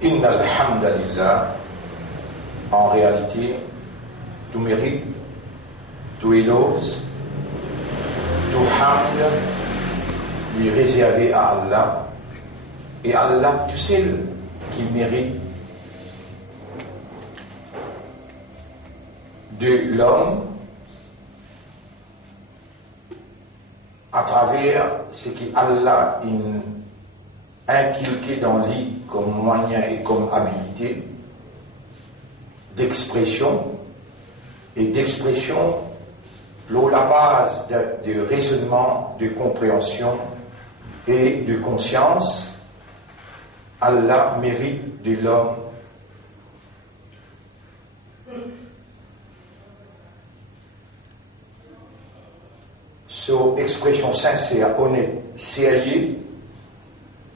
Inna alhamdulillah, en réalité, tout mérite, tout éloge, tout hamd lui réservé à Allah, et Allah tout seul qui mérite de l'homme à travers ce qu'Allah a inculqué dans lui comme moyen et comme habilité d'expression pour la base de raisonnement, de compréhension et de conscience. Allah mérite de l'homme cette expression sincère, honnête, sérieuse,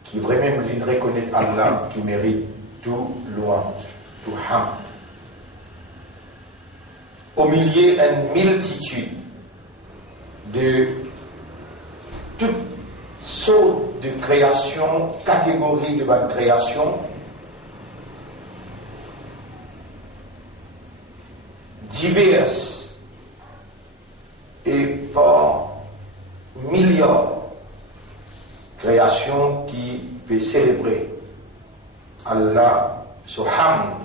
qui vraiment lui reconnaît Allah, qui mérite tout louange, tout hamd. Au milieu d'une multitude de toutes sortes de créations, catégories de bonnes créations, diverses et par milliards de créations qui peuvent célébrer Allah son hamd.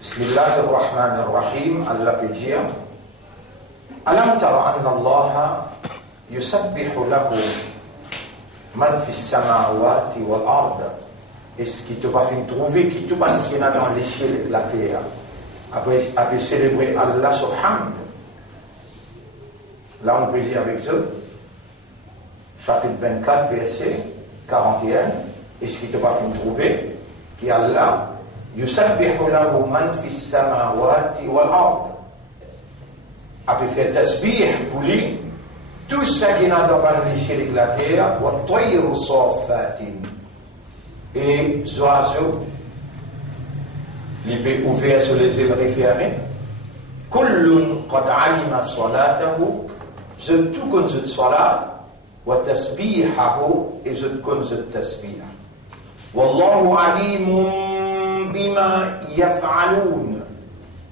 Bismillahirrahmanirrahim. Allah peut dire Alam tara anna Allah yusabbihu lahu man fi samawati wal ard. Est-ce qu'il te va faire trouver qui tout le qui est dans les cieux et la terre après célébrer Allah son hamd? Là on peut lire avec eux chapitre 24 verset 41. Est-ce qu'il te va faire trouver qui Allah yusabbihu lahu man fi samawati wal ard, a pu faire tasbih pour lui tout ce qui est dans les cieux et la terre, wa tayru safatin, et les oiseaux les pieds ouverts sur les ailes refermées. Kullun qad alima salatahu, je tout connais cette salat, wa tasbihahu, et je connais cette tasbih. Wallahu alimun bima yaf'aloun,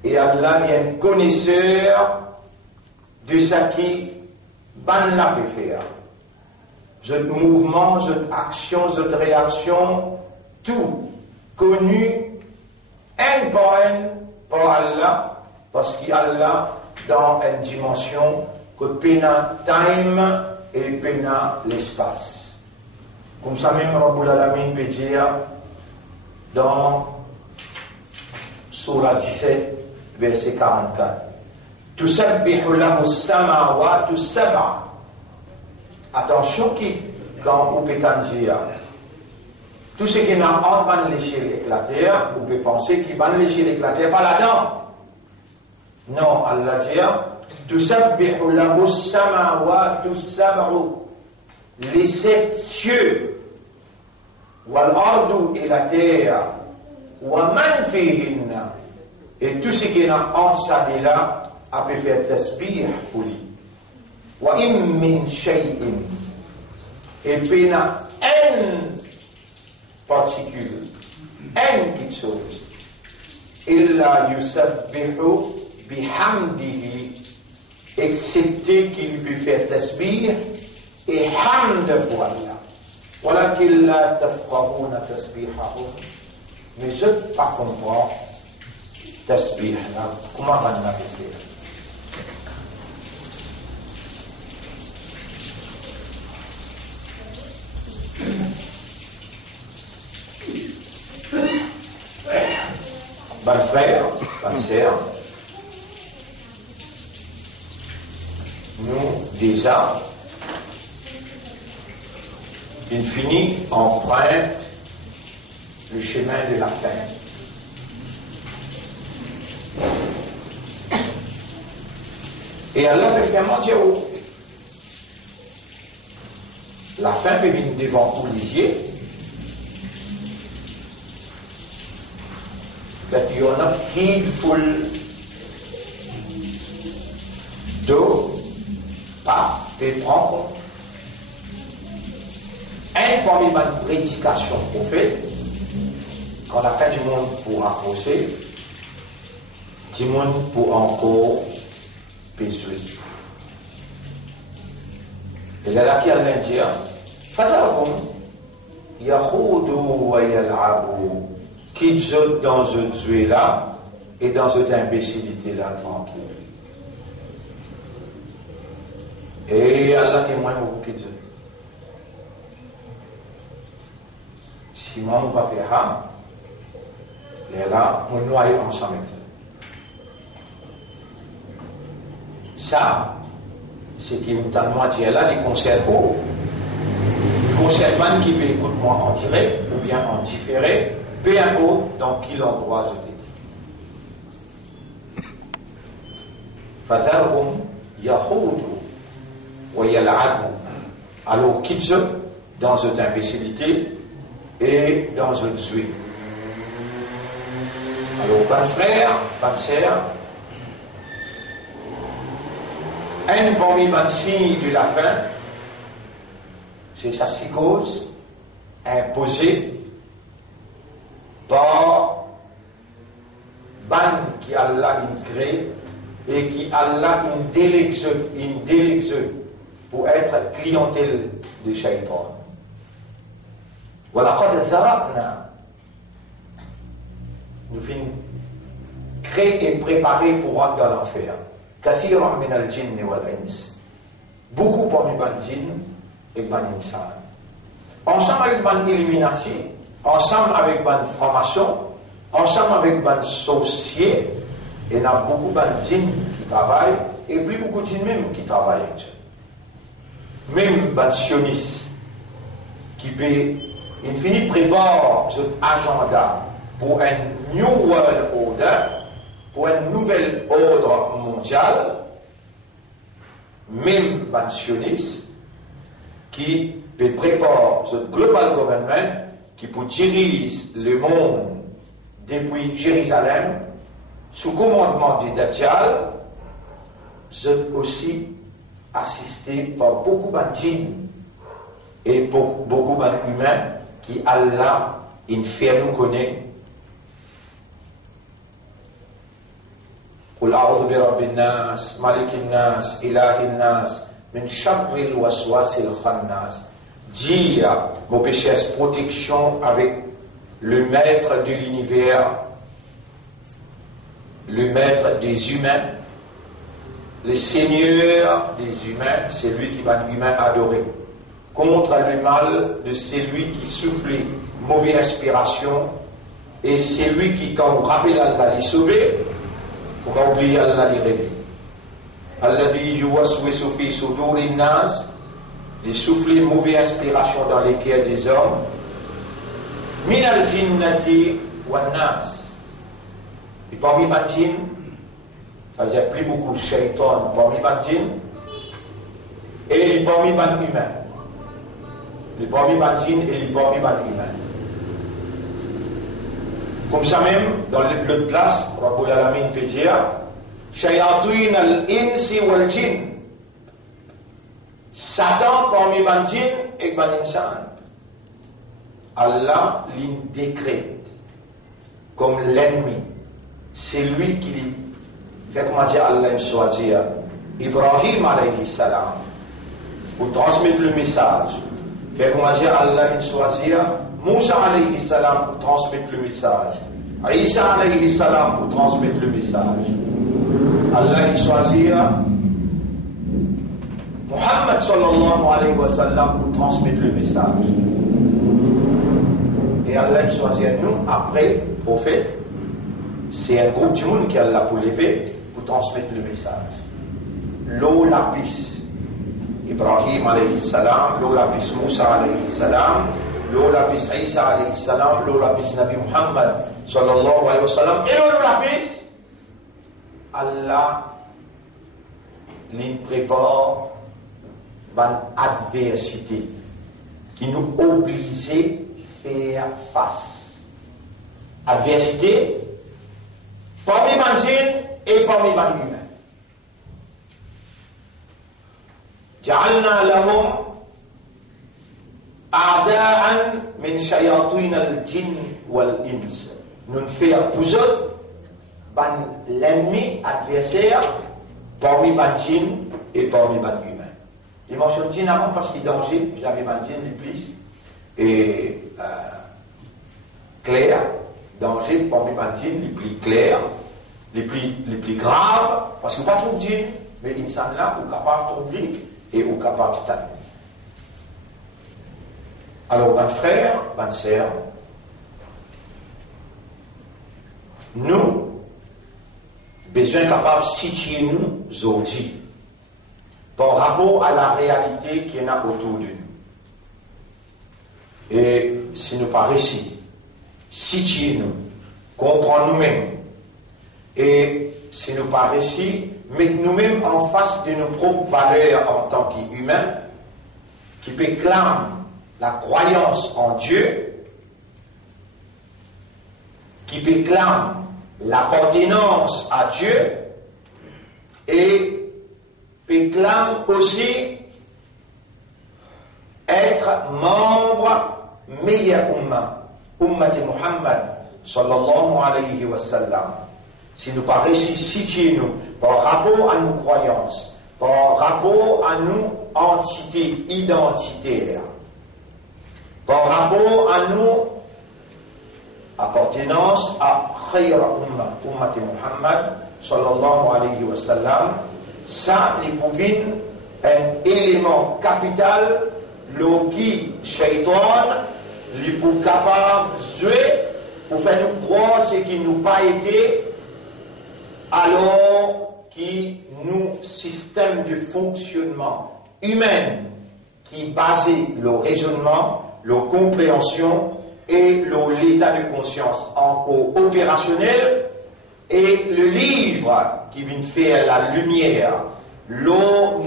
et Allah est un connaisseur de ce qui ban la peut faire. Cette mouvement, cette action, cette réaction, tout connu un par Allah, parce qu'Allah dans une dimension que pena time et pena l'espace. Comme ça même Rabbul Alamin peut dire dans Surah 17 verset 44, Tusabbihu lahu samawatu sab'a. Attention quand vous pouvez dire tout ce qui n'a pas les cieux et la terre, vous pouvez penser qu'il va les cieux et la terre pas là-dedans. Non, Allah dit Tusabbihu lahu samawatu sab'u, les 7 cieux, wal ardu, et la terre, wa man fihinna, et tout ce qui est en ça de là a pu faire tasbih pour lui. Wa in min shay'in, et puis il a un particule, une petite chose, illa yusabbihu bihamdihi, excepté qu'il peut faire tasbih et hamd pour Allah. Walakin la tafqahuna tasbihahum, mais je ne pas comprendre tasbih là, comment on va faire. Bon frère, bonne sœur, nous déjà, infini emprunte le chemin de la fin. Et Allah peut faire mentir. La fin peut venir devant tous les yeux. That you are not heedful de pas de prendre un parmi ma prédication prophète, quand la fin du monde pour approcher, du monde pour encore pécher. Et là qui a l'Indien, فَذَرْهُمْ يَخُوضُوا وَيَلْعَبُوا, qu'ils ôtent dans ce tuer là et dans cette imbécilité là tranquille. Et Allah qui est moins beaucoup qu'ils ôtent. Si moi on va faire ça, les là, on noie ensemble. Ça, c'est qui nous t'a moitié là, les concerts où les concerts qui peut écouter moi en direct ou bien en différé, peu importe dans quel endroit je t'ai dit. فَذَرْهُمْ يَخُوضُوا وَيَلْعَبُوا. Alors quitte dans cette imbécilité et dans une suite. Alors, bon frère, bonne sœur, un parmi les signes de la fin, c'est sa psychose imposée par ban qui Allah crée et qui Allah délégue pour être clientèle de Shaitan. وَلَقَدْ ذَرَقْنَا, nous finissons créer et préparer pour rentrer dans l'enfer. كَثِيرًا مِنَ الْجِنِّ وَالْإِنسِ, beaucoup parmi les djinns et les insan. Ensemble avec les illuminati, ensemble avec les francs-maçons, ensemble avec les sorciers, et il y a beaucoup de djinns qui travaillent, et puis beaucoup de djinns même qui travaillent. Même les sionistes qui peut, il finit prépare cet agenda pour un New World Order, pour un nouvel ordre mondial, même les sionistes qui peut préparer ce global government qui peut diriger le monde depuis Jérusalem sous commandement du Dajjal, c'est aussi assisté par beaucoup de djinns et beaucoup d'humains qui Allah in fait nous connaître. قل أعوذ برب الناس ملك الناس إله الناس من شر الوسواس الخناس. Dire, mon péché, protection avec le maître de l'univers, le maître des humains, le seigneur des humains, c'est lui qui va l'humain adorer. Contre le mal de celui qui souffle mauvaise inspiration, et c'est lui qui, quand on rappelle Allah, les sauver, on va oublier Allah les rêver. Alladhi yuwaswisu fi suduri nas, les souffler mauvaise inspiration dans les cœurs des hommes, min al jinnati wan nas. Et parmi les djinns, ça veut dire plus beaucoup de shaitan parmi les djinns, et parmi les humains. Les parmi les djinns et les parmi les humains. Comme ça même, dans l'autre place, Rabbul Alamin peut dire Shayatin al-insi wal-jinn. Satan parmi les djinns et les insan. Allah l'in décrète comme l'ennemi. C'est lui qui dit. Fait comment dire Allah choisir Ibrahim alayhi salam pour transmettre le message. Fait comment dire Allah choisir Moussa alayhi salam pour transmettre le message. Isa alayhi salam pour transmettre le message. Allah choisir Muhammad sallallahu alayhi wa sallam pour transmettre le message. Et Allah choisit nous après prophète. C'est un groupe du monde qui a pour lever pour transmettre le message. L'eau lapis Ibrahim alayhi salam, l'eau lapis Moussa alayhi salam, l'eau lapis Isa alayhi salam, l'eau lapis Nabi Muhammad sallallahu alayhi wa sallam, et l'eau lapis Allah les prépare une adversité qui nous oblige à faire face. Adversité parmi les djinns et parmi les humains. جعلنا لهم A'da'an min shayatin al-jinn wal-ins. Nous faisons pour eux l'ennemi adversaire parmi les djinns et parmi les humains. Il mentionne djinn avant parce qu'il y a danger, vous avez les djinns les plus et clairs, danger parmi les djinns les plus clairs, les plus graves, parce qu'on ne trouve pas djinn, mais l'insan là, on est capable de trouver et on est capable de t'amener. Alors, mes frères, mes sœurs, nous, besoin capable de situer nous aujourd'hui par rapport à la réalité qui est là autour de nous. Et si nous pas réussi, situer nous, comprendre nous-mêmes, et si nous pas réussi, mettre nous-mêmes en face de nos propres valeurs en tant qu'humains, qui réclament la croyance en Dieu, qui réclament l'appartenance à Dieu et réclament aussi être membre meilleur ummat de Muhammad sallallahu alayhi wa sallam. Si nous pas réussi situer nous par rapport à nos croyances, par rapport à nos entités identitaires, par rapport à nos appartenance à khayra ummat Muhammad sallallahu alayhi wa sallam, ça nous prouve un élément capital le qui shaitan lui pour capable de jouer pour faire nous croire ce qui nous pas été alors qui nous système de fonctionnement humain qui basé le raisonnement, la compréhension et l'état de conscience encore opérationnel et le livre qui vient faire la lumière, nos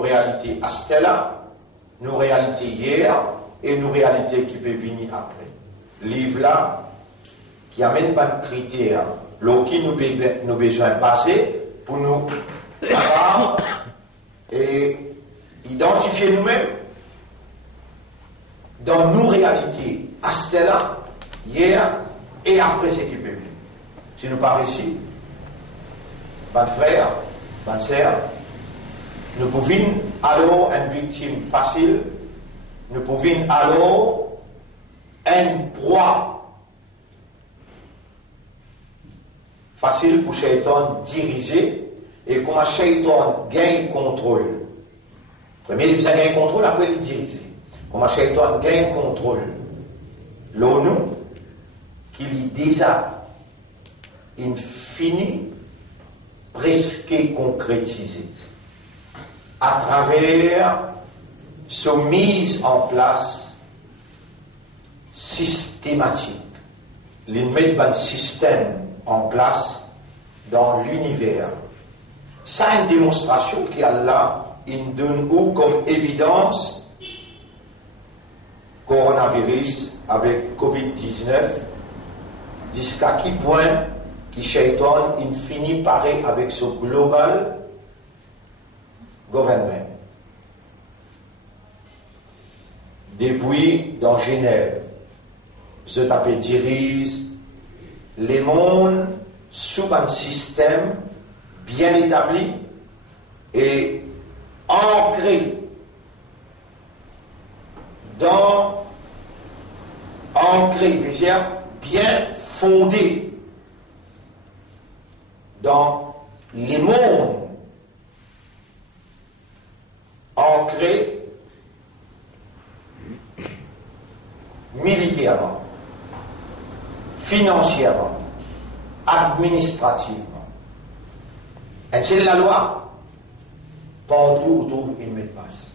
réalités à Stella, nos réalités hier et nos réalités qui peuvent venir après. Livre là qui amène pas de critères, qui nous besoin passer pour nous et identifier nous-mêmes dans nos réalités, à Stella, hier et après ce qui peut venir. Si nous pas réussi, mes frères, mes sœurs, nous pouvons alors une victime facile, nous pouvons alors une proie facile pour Shaitan diriger et comment Shaitan gagne contrôle. Premier, il a gagné contrôle, après il dirige. Comment Shaitan gagne contrôle. L'ONU, qui est déjà infini, presque concrétisé, à travers sa mise en place systématique. Il met un système en place dans l'univers. Ça a une démonstration qu'Allah il donne où comme évidence coronavirus avec Covid-19 jusqu'à quel point qui Shaitan il finit pareil avec ce global government. Depuis dans Genève, je t'appelle dirige les mondes sous un système bien établi et ancré bien fondé dans les mondes ancrés militairement, financièrement, administrativement. Et c'est la loi, partout autour il met de passe.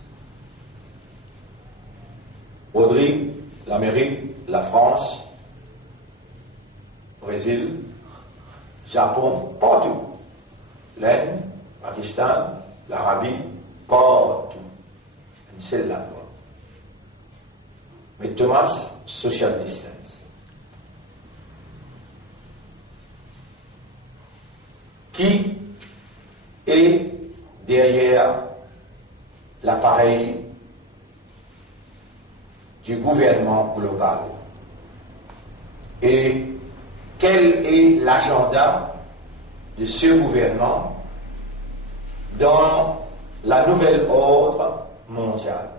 Audrey, l'Amérique, la France, Brésil, Japon, partout. L'Inde, Pakistan, l'Arabie, partout. C'est la loi. Mais Thomas, social distance. Qui est derrière l'appareil du gouvernement global. Et quel est l'agenda de ce gouvernement dans la nouvelle ordre mondiale?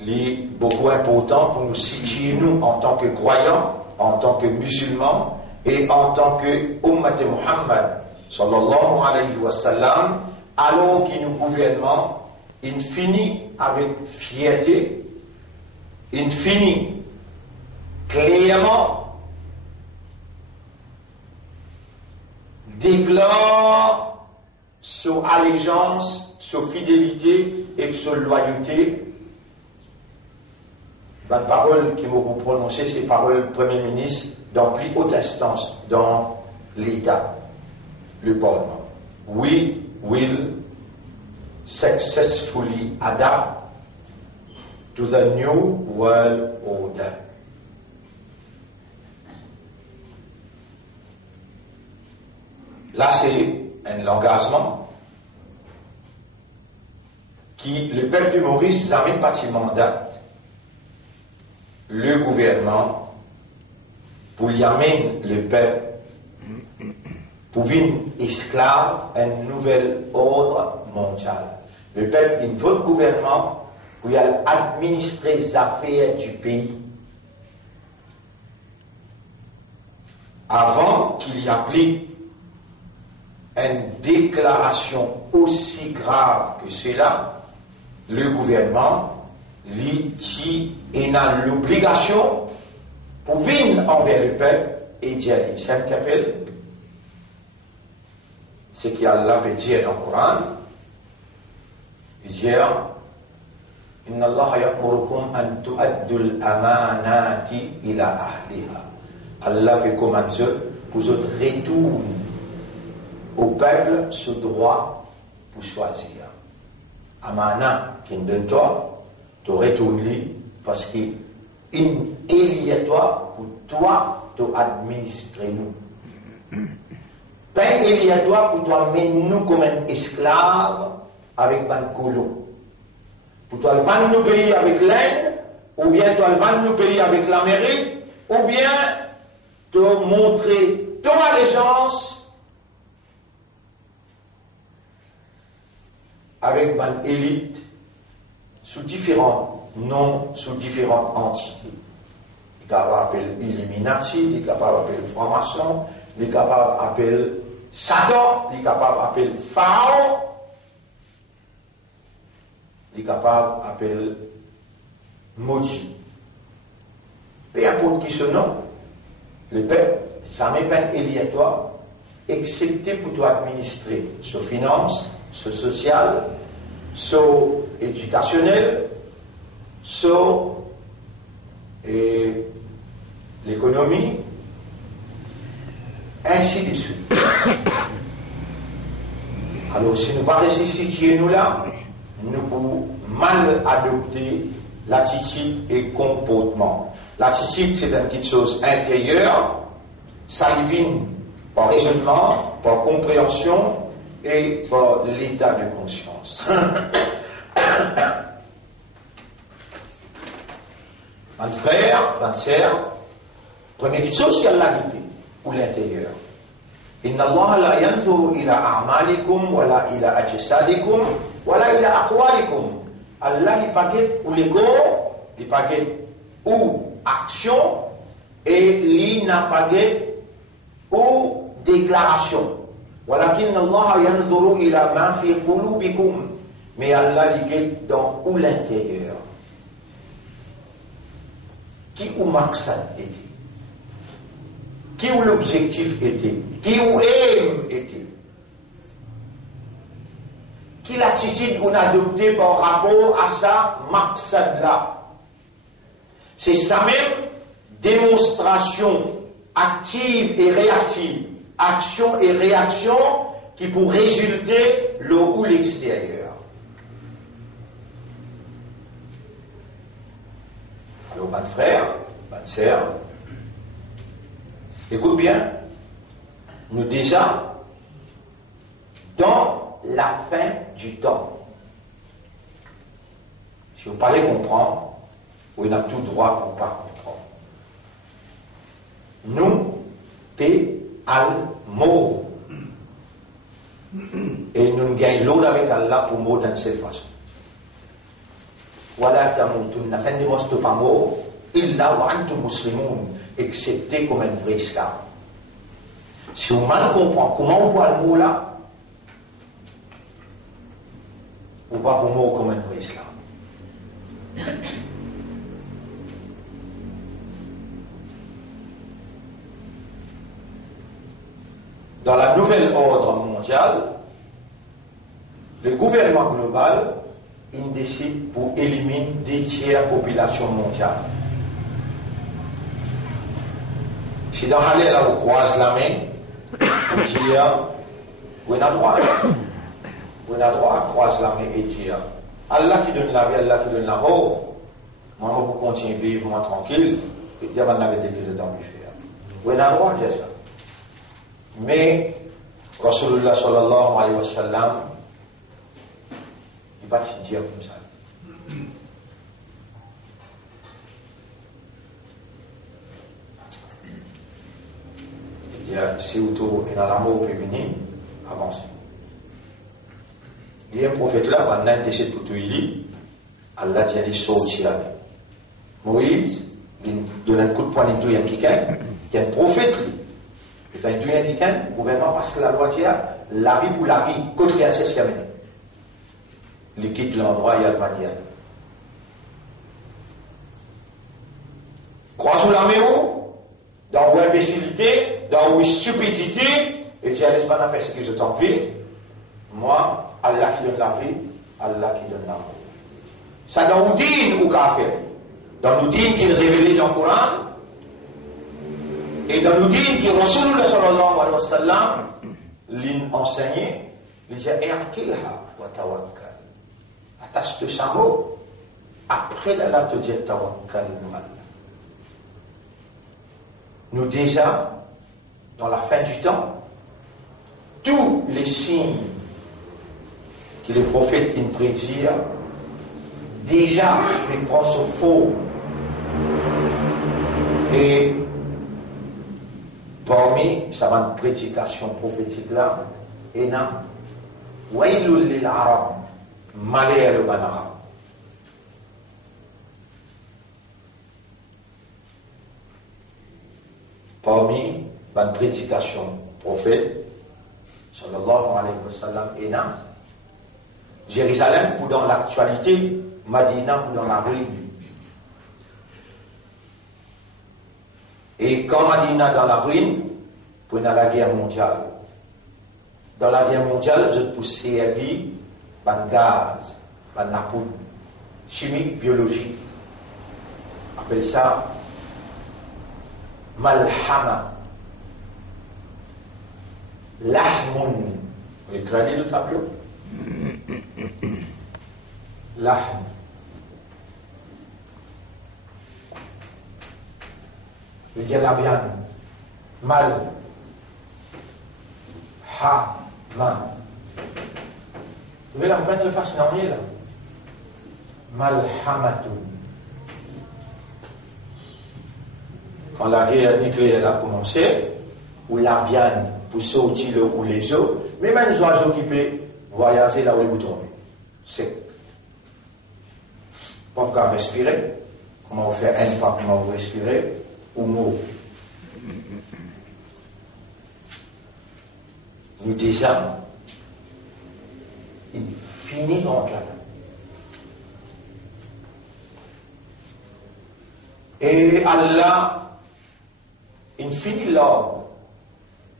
Il est beaucoup important pour nous situer, nous, en tant que croyants, en tant que musulmans et en tant que Ummat Muhammad, sallallahu alayhi wa sallam, alors que nous gouvernons, il finit avec fierté, il finit clairement, déclare son allégeance, sa fidélité et sa loyauté. La parole qui m'a prononcée, c'est parole Premier ministre dans plus haute instance, dans l'État, le Parlement. We will successfully adapt to the new world order. Là, c'est un engagement qui, le peuple du Maurice, n'a même pas de mandat. Le gouvernement, pour y amener le peuple, pour venir esclave, un nouvel ordre mondial. Le peuple, il veut le gouvernement pour y administrer les affaires du pays. Avant qu'il y applique une déclaration aussi grave que cela, le gouvernement a l'obligation pour venir envers le peuple et dire, c'est ce qu'appelle, ce qu'Allah veut dire dans le Coran, il dit, Inna Allah ya'murukum an tu'addul amanati ila ahliha. Allah veut commander pour vous retourner au peuple ce droit pour choisir. Amana qui donne toi, te retourner parce qu'il est toi pour toi te administrer nous. Pas il est toi pour toi mettre nous comme un esclave avec un colon. Pour toi vendre nos pays avec l'Inde, ou bien toi vendre nos pays avec l'Amérique, ou bien te montrer ton allégeance avec une élite sous différents noms, sous différentes entités. Il est capable d'appeler Illuminati, il est capable d'appeler franc-maçon, il est capable d'appeler Satan, il est capable d'appeler Pharaon, il est capable d'appeler Maudit. Peu importe qui ce nom, le peuple, ça n'est pas aléatoire, excepté pour toi administrer sur finance, sur social, sur éducationnel, sur l'économie, ainsi de suite. Alors, si nous ne pas situer nous là, nous pouvons mal adopter l'attitude et le comportement. L'attitude, c'est quelque chose intérieur, ça vient par raisonnement, par compréhension et par l'état de conscience. Mon frère, ma sœur, première chose, c'est la vérité, ou l'intérieur. Inna Allah la yanzuru ila a'malikum, wala ila ajsadikum, wala ila aqwalikum. Allah n'est pas ou les corps, il n'est pas ou action, et il n'a pas ou déclaration. Walakin Allah yanzuru ila ma fi qulubikum. Mais Allah est dans ou l'intérieur. Qui ou maqsad était? Qui ou l'objectif était? Qui ou aime était? Qui l'attitude qu'on a adoptée par rapport à ça, maqsad-là? C'est ça même démonstration active et réactive, action et réaction qui pour résulter le ou l'extérieur. Alors, mon frère, ma sœur, écoute bien, nous déjà, dans la fin du temps, Si vous ne parlez comprendre, vous avez tout droit pour ne pas comprendre. Nous, t'es al mot. Et nous gagnons l'eau avec Allah pour mot d'une seule façon. Voilà, tamutunna, fin de mosto pas mot, illa wa antum muslimun, excepté comme un vrai islam. Si on mal comprend comment on voit le mot là, on voit le mot comme un vrai islam. Dans la nouvelle ordre mondiale, le gouvernement global, il décide pour éliminer 2 tiers de la population mondiale. Si dans Halal, là, vous croisez la main, vous dites, vous avez droit. Vous avez droit à croiser la main et dire, Allah qui donne la vie, Allah qui donne la mort, moi, je peux continuer à vivre, moi, tranquille, et il y a un avait de temps de faire. Vous avez droit à dire ça. Mais, Rasulullah sallallahu alayhi wa sallam, il va se dire comme ça. Il y a, si vous trouvez dans l'amour féminin, avancez. Il y a un prophète là, maintenant, il décide pour tout il dit, Allah dit, il sortir. Moïse, il donne un coup de poing, il y a quelqu'un, il y a un prophète, il y a quelqu'un, le gouvernement passe la loi, la vie pour la vie, côté à cesse, il quitte l'endroit, il y a le madian. Crois sur la mémo, dans une imbécilité, dans une stupidité, et tu laisse pas faire ce que je t'en prie. Moi, Allah qui donne la vie, Allah qui donne la mort. Ça dans le din ou kafir. Dans le din qui est révélé dans le Coran, et dans le din qui Rasulullah sallallahu alayhi wa sallam l'enseignait, il dit Erkilha wa tawakkal. Attache de sa mot, après Allah te dit tawakkal Allah. Nous déjà, dans la fin du temps, tous les signes que les prophètes prédirent, déjà, ils prennent ce faux. Et parmi sa prédication prophétique là, il y a Wailul lil Arab, malheur le ban arabe. Parmi la prédication prophète, sallallahu alayhi wa sallam, il y a Jérusalem pour dans l'actualité, Madina pour dans la rue. Et quand Madina dans la ruine, pour dans la guerre mondiale. Dans la guerre mondiale, je peux servir par gaz, par napoule, chimique, biologique. On appelle ça malhama. Lahmun. Vous écrivez le tableau? Lahm. Je veux dire la viande. Mal. Ha. Ma. Vous voyez la peine de face là? Malhamatun. Quand la guerre nucléaire a commencé, où la viande pour sortir le ou les os, mais même les oiseaux qui peuvent voyager là où ils vont tomber. C'est pas qu'à respirer. Comment on fait un pas, comment vous respirez, ou mot. Nous déjà, il finit dans la et Allah, il finit l'ordre,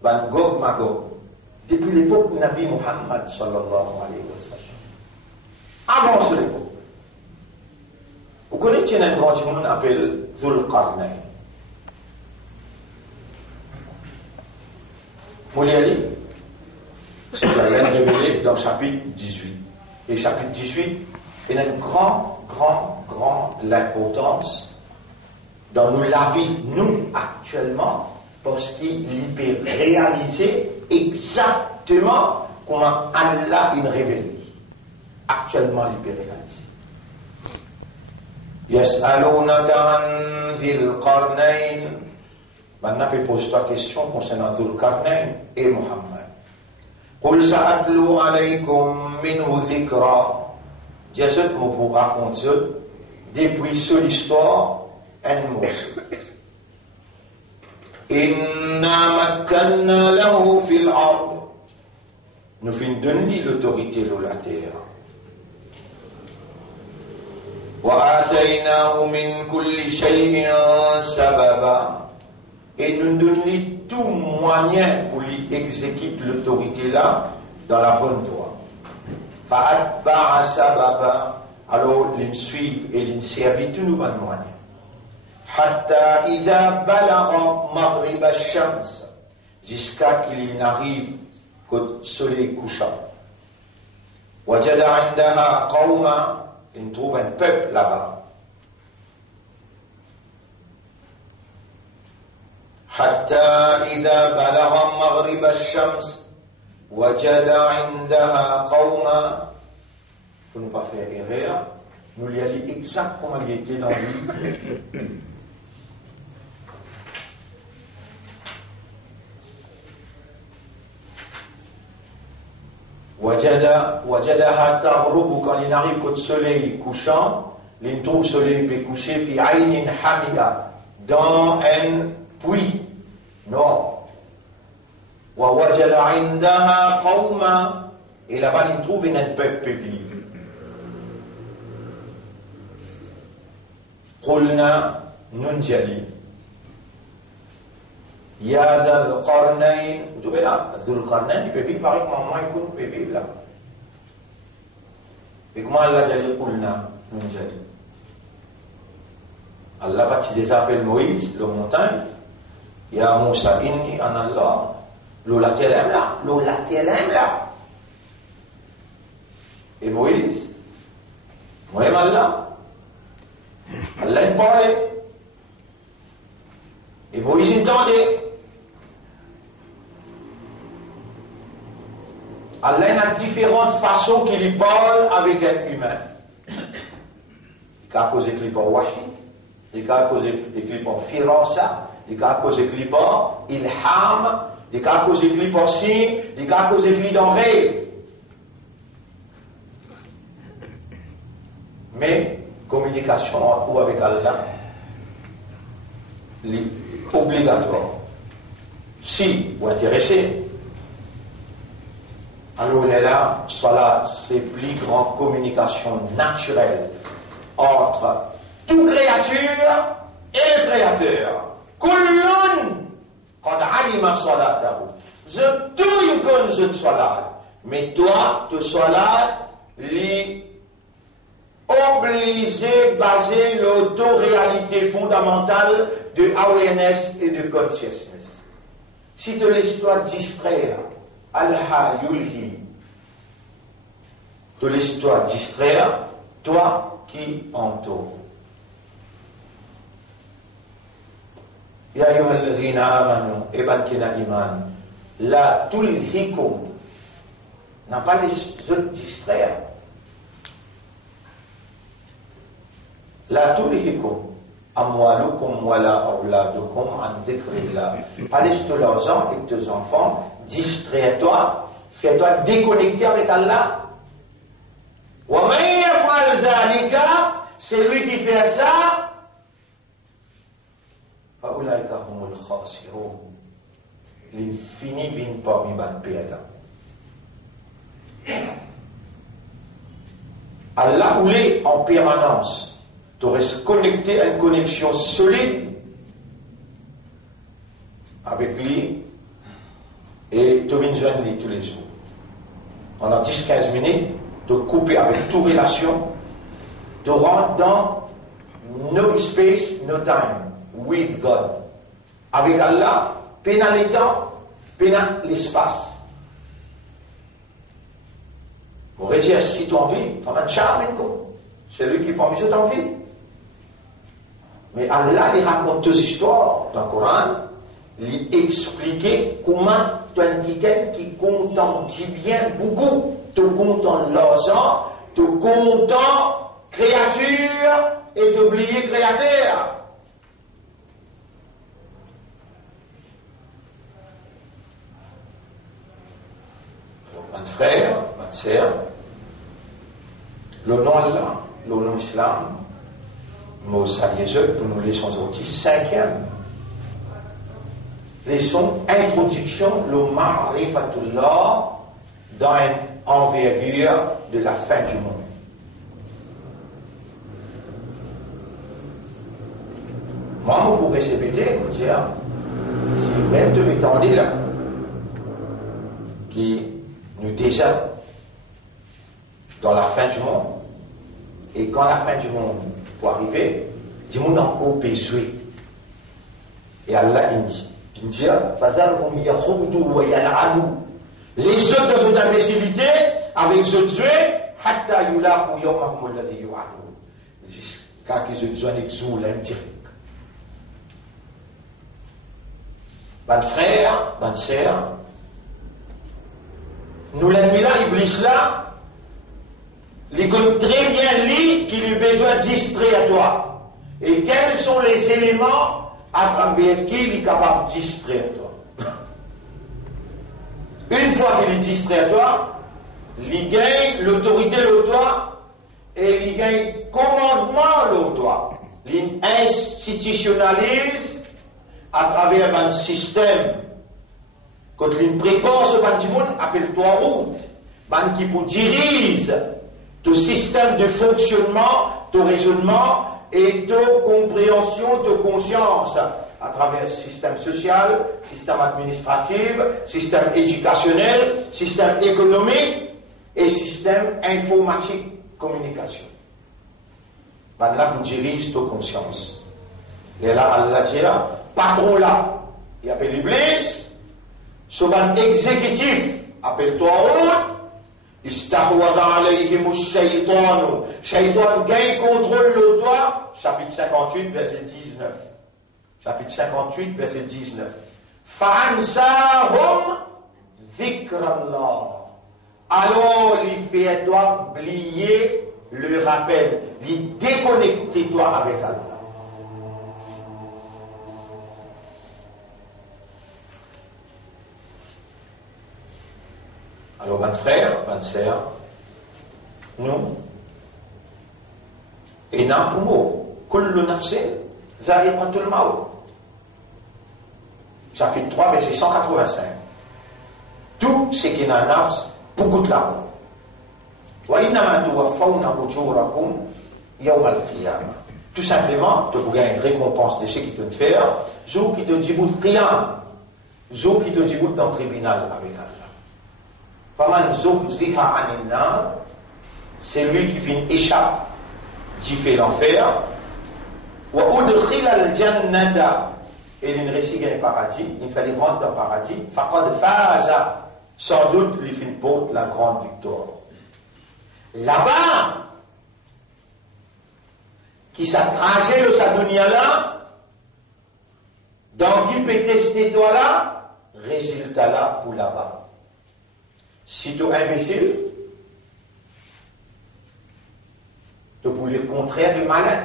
Ban Gog Magog, depuis l'époque de Nabi Muhammad sallallahu alayhi wa sallam. Avant cette époque. Vous connaissez un grand monde appelé Dhul Qarnayn. Vous l'avez lu? C'est révélé dans le chapitre 18. Et le chapitre 18, il a une grande importance dans nous, la vie, nous, actuellement, parce qu'il peut réaliser exactement comment Allah il révèle. Actuellement, il peut réaliser. يسألونك عن ذي القرنين. Maintenant, il pose ta question concernant Dhul Qarnayn et Muhammad. قل سأتلو عليكم منه ذكرا. Jésus me pour raconter depuis seule histoire un mot. إنا مكنا له في الأرض. Nous finissons de donner l'autorité de la terre. وآتيناه من كل شيء سببا. Et nous donnons tout moyen pour lui exécuter l'autorité là dans la bonne voie. فأتبع سببا. Alors ils suivent et ils servent tous nos bons moyens. حتى إذا بلغ مغرب الشمس. Jusqu'à qu'il n'arrive qu'au soleil couchant. وجد عندها قوما. Il trouve un peuple là-bas. حتى إذا بلغ مغرب الشمس وجد عندها قوما. Pour ne pas faire erreur, nous lui allons exact comment il était dans lui. وجدها تغرب. Quand il arrive qu'au soleil couchant, il trouve le soleil couché في عين حامية, dans un puits noir. ووجد عندها قوما. Et là-bas il trouve un peuple vivant. قلنا ننجلي يا ذا القرنين. Vous trouvez là, ذو القرنين, il peut vivre pareil comme moi il peut vivre là. Et comment Allah a dit قلنا ننجلي? Allah va déjà appeler Moïse, le montagne. Ya Moussa, inni an Allah. Lola telem là. Et Moïse, moi-même Allah. Allah il parlait. Et Moïse entendait. Allah a différentes façons qu'il parle avec un humain. Il a causé qu'il par wahi, il a causé qu'il par firasa, il a causé qu'il par ilham, il a causé qu'il par signe, il a causé qu'il dans rêve. Mais communication ou avec Allah, est obligatoire. Si vous êtes intéressé, alors on est là, salat, c'est plus grande communication naturelle entre toute créature et le Créateur. Kullun qad alima salatahu. Tout le monde connaît salat. Mais toi, tu salat, li obligé baser l'autoréalité fondamentale de awareness et de consciousness. Si tu laisses toi distraire, Al-Ha Yulhi, tu laisses toi distraire, toi qui entoure. Ya ayyuhalladhina amanu, eban kina iman, la tulhikum, n'a pas les autres distraire. La tulhikum amwalukum wala awladukum an dhikrillah. Pas laisse-toi l'argent et tes enfants, distrais-toi, fais-toi déconnecter avec Allah. Wa man yaf'al dhalika, c'est lui qui fait ça. Fa ulaika humul khasirun. L'infini vient parmi ban perdant. Allah voulait en permanence tu restes connecté à une connexion solide avec lui et tu viens joindre lui tous les jours. Pendant 10-15 minutes, tu coupes avec toute relation, tu rentres dans no space, no time, with God. Avec Allah, pendant le temps, pendant l'espace. Pour réagir si tu as envie, c'est lui qui prend mes envie. Mais Allah il raconte deux histoires dans le Coran, il explique comment tu es quelqu'un qui contente bien beaucoup, tu contentes l'argent, tu contentes créature et d'oublier Créateur. Alors, mon frère, ma sœur, le nom Allah, le nom Islam, nous nous laissons aujourd'hui cinquième leçon, introduction, le Ma'rifatullah dans une envergure de la fin du monde. Moi, vous pouvez se répéter, vous dire, si même de m'étendre là, qui nous déjà dans la fin du monde, et quand la fin du monde va arriver, du monde encore besoin. Et Allah dit, les autres dans cette imbécilité, avec ce Dieu, jusqu'à ce qu'ils ont exou l'indirect. Mon frère, ma sœur, nous l'ennemi là, Iblis là, il connaît très bien lui qu'il a besoin de distraire toi. Et quels sont les éléments à travers qui il est capable de distraire toi? Une fois qu'il est distrait toi, il gagne l'autorité de toi et il gagne commandement de toi. Il institutionnalise à travers un système. Quand il prépare ce bâtiment, appelle-toi route. Qui vous dirige ton système de fonctionnement, ton raisonnement et ta compréhension, ta conscience à travers le système social, système administratif, système éducationnel, système économique et système informatique, communication. Là, vous dirige ta conscience. Et là, Allah dit, patron là, il appelle l'Iblis, ce exécutif, appelle-toi route. Istahwada alayhim shaytan. Shaytan gagne contrôle de toi. Chapitre 58, verset 19. Chapitre 58, verset 19. Fa'ansahum dhikrallah. Alors, il fait toi oublier le rappel. Il déconnecte toi avec Allah. Alors, mon frère, ma sœur, nous, et n'importe kullu nafsin dha'iqatul maut. Chapitre 3, verset 185. Tout ce qui est dans nafs, beaucoup de la mort. Wa innama tuwaffawna ujurakum yawm al-qiyamah. Tout simplement, tu gagnes une récompense de ce qui te fait, jour qui te dit bout de qiyam, jour qui te dit bout dans le tribunal avec Allah. Faman zuhziha anin nar, c'est lui qui vient échapper du fait l'enfer. Wa udkhila al-jannata, et il réussit un paradis, il fallait rentrer dans le paradis. Faqad faza, sans doute lui fait une porte la grande victoire. Là-bas, qui s'attrageait le sadunia là, dans qui peut tester toi là, résultat là pour là-bas. Si tu es imbécile, tu peux le contraire du malin.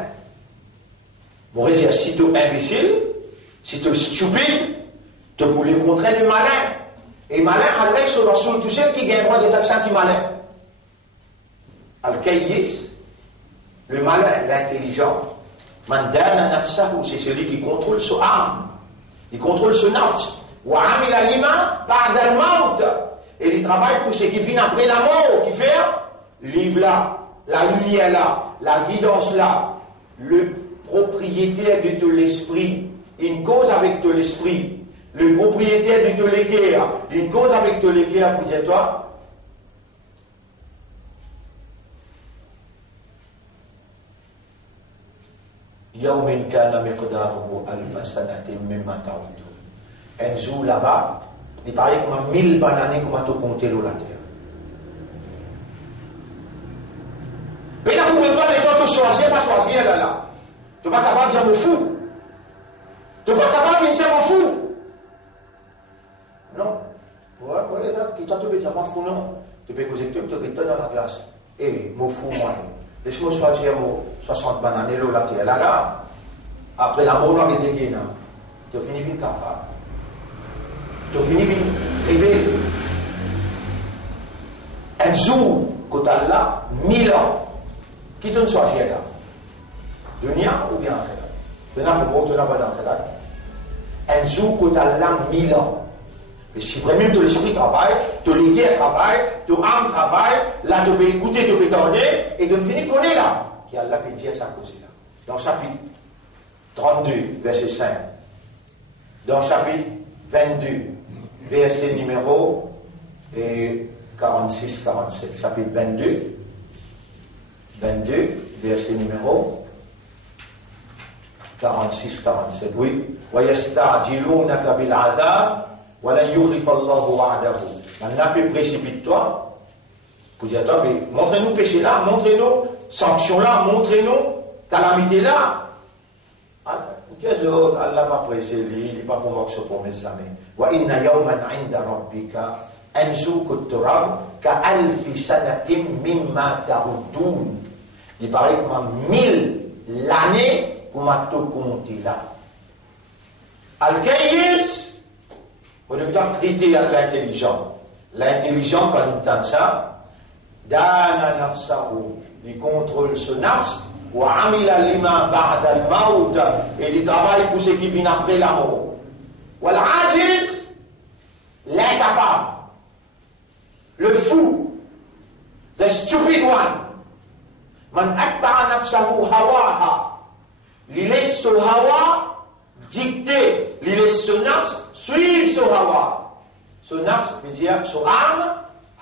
Bon, dire, si tu es imbécile, si tu es stupide, tu peux le contraire du malin. Et malin, Allah, sur la soul, tu sais qui gagne droit d'être accent qui malin. Al-Kayyis, le malin, l'intelligent. Mandana nafsahu, c'est celui qui contrôle son âme. Il contrôle son nafs. Wa amila lima ba'da al-maut. Et il travaille pour ce qui vient après la mort, qui fait livre là, la lumière là, la guidance là, le propriétaire de tout l'esprit, une cause avec tout l'esprit, le propriétaire de tout l'équerre, une cause avec tout l'équerre pour dire toi. Yawmin kana miqdaruhu alfa sanatin mimma ta'udun. Un jour là-bas, il paraît comme 1000 bananes comme à tout compter l'eau la terre. Mais là, pour toi, les gens te choisir, pas choisir là. Tu n'es pas capable de dire mon fou. Tu n'es pas capable de dire mon fou. Non. Ouais, les gens qui t'ont trouvé dire mon fou, non. Tu peux causer tout, tu peux dans la glace. Eh, mon fou, moi. Laisse-moi choisir 60 bananes, là, tu es là. Après la mort, on est là. Tu as fini une café. Tu as fini une ébé. Un jour, quand tu as là, 1000 ans. Qui te choisit là? Dunia ou bien Akhirat? Dunia pour moi, tu n'as pas d'Akhirat. Un jour, quand tu as là, 1000 ans. Et si vraiment ton esprit travaille, ton guerre travaille, ton âme travaille, là tu peux écouter, tu peux donner, et tu finis qu'on est là. Qui Allah peut dire ça cause là. Dans chapitre 32, verset 5. Dans chapitre 22, verset numéro 46-47. Chapitre 22, verset numéro 46-47. Oui. وَيَسْتَعْجِلُونَكَ بِالْعَذَابِ Voilà, yurif Allahu wa'adahu. Maintenant, puis précipite-toi. Pour dire, toi, mais montrez-nous péché là, montrez-nous sanction là, montrez-nous calamité là. Allah va presser lui, il n'est pas pour moi que ce pour mes amis. Wa inna yawman 'inda rabbika anzu kuturab ka alfi sanatim mimma ta'udun. Il paraît que 1000 l'année pour m'a tout compté là. Al-Kayis. On doit traiter à l'intelligent. L'intelligent, quand il entend ça, dana nafsahu, il contrôle ce nafs, wa amila lima ba'da al-maut, et il travaille pour ce qui vient après la mort. Wal ajiz, l'incapable, le fou, the stupid one, man atba'a nafsahu hawaha, il laisse ce hawa dicter, il laisse ce nafs suivre son hawa. Son nafs veut dire son âme,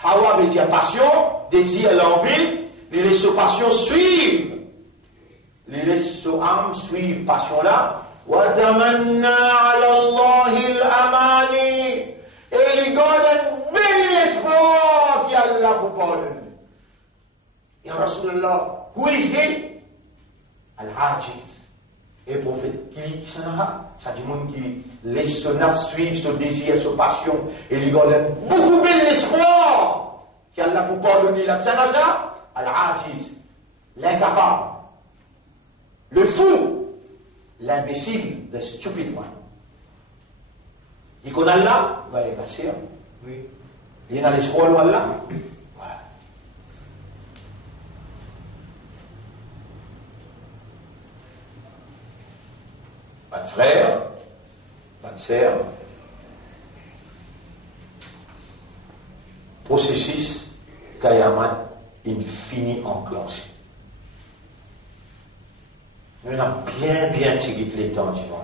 hawa veut dire passion, désir, l'envie, il laisse son passion suivre. Il laisse son âme suivre passion là. وَتَمَنَّا عَلَى اللَّهِ الْأَمَانِ. Et il garde un bel espoir qui Allah vous parle. Ya Rasulallah, who is he? Al-Ajiz. Et le prophète qui s'en a, ça dit monde qui laisse son nafs suivre, son désir, son passion, et il garde beaucoup bel l'espoir qui Allah vous pardonner la tsanasa, al-ajiz, l'incapable, le fou, l'imbécile, the stupid one. Il connaît Allah, il va y passer. Oui. Il y a l'espoir de Allah. Pas de frère, pas de sœur. Processus Kayaman infini enclenché. Nous avons bien tiré les temps du monde.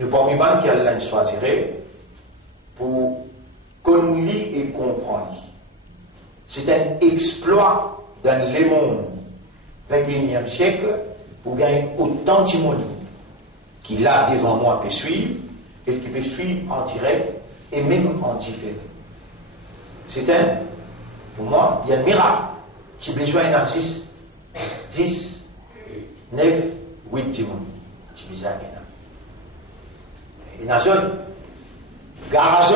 Nous parmi mal qui Allah nous choisirait pour connaître et comprendre. C'est un exploit dans le monde 21e siècle pour gagner autant de monde qui là devant moi peut suivre et qui peut suivre en direct et même en différé. C'est pour moi, il y a un miracle. Tu as besoin d'un 10, 9, 8 dimanches. Tu as besoin d'un. Et dans une garage,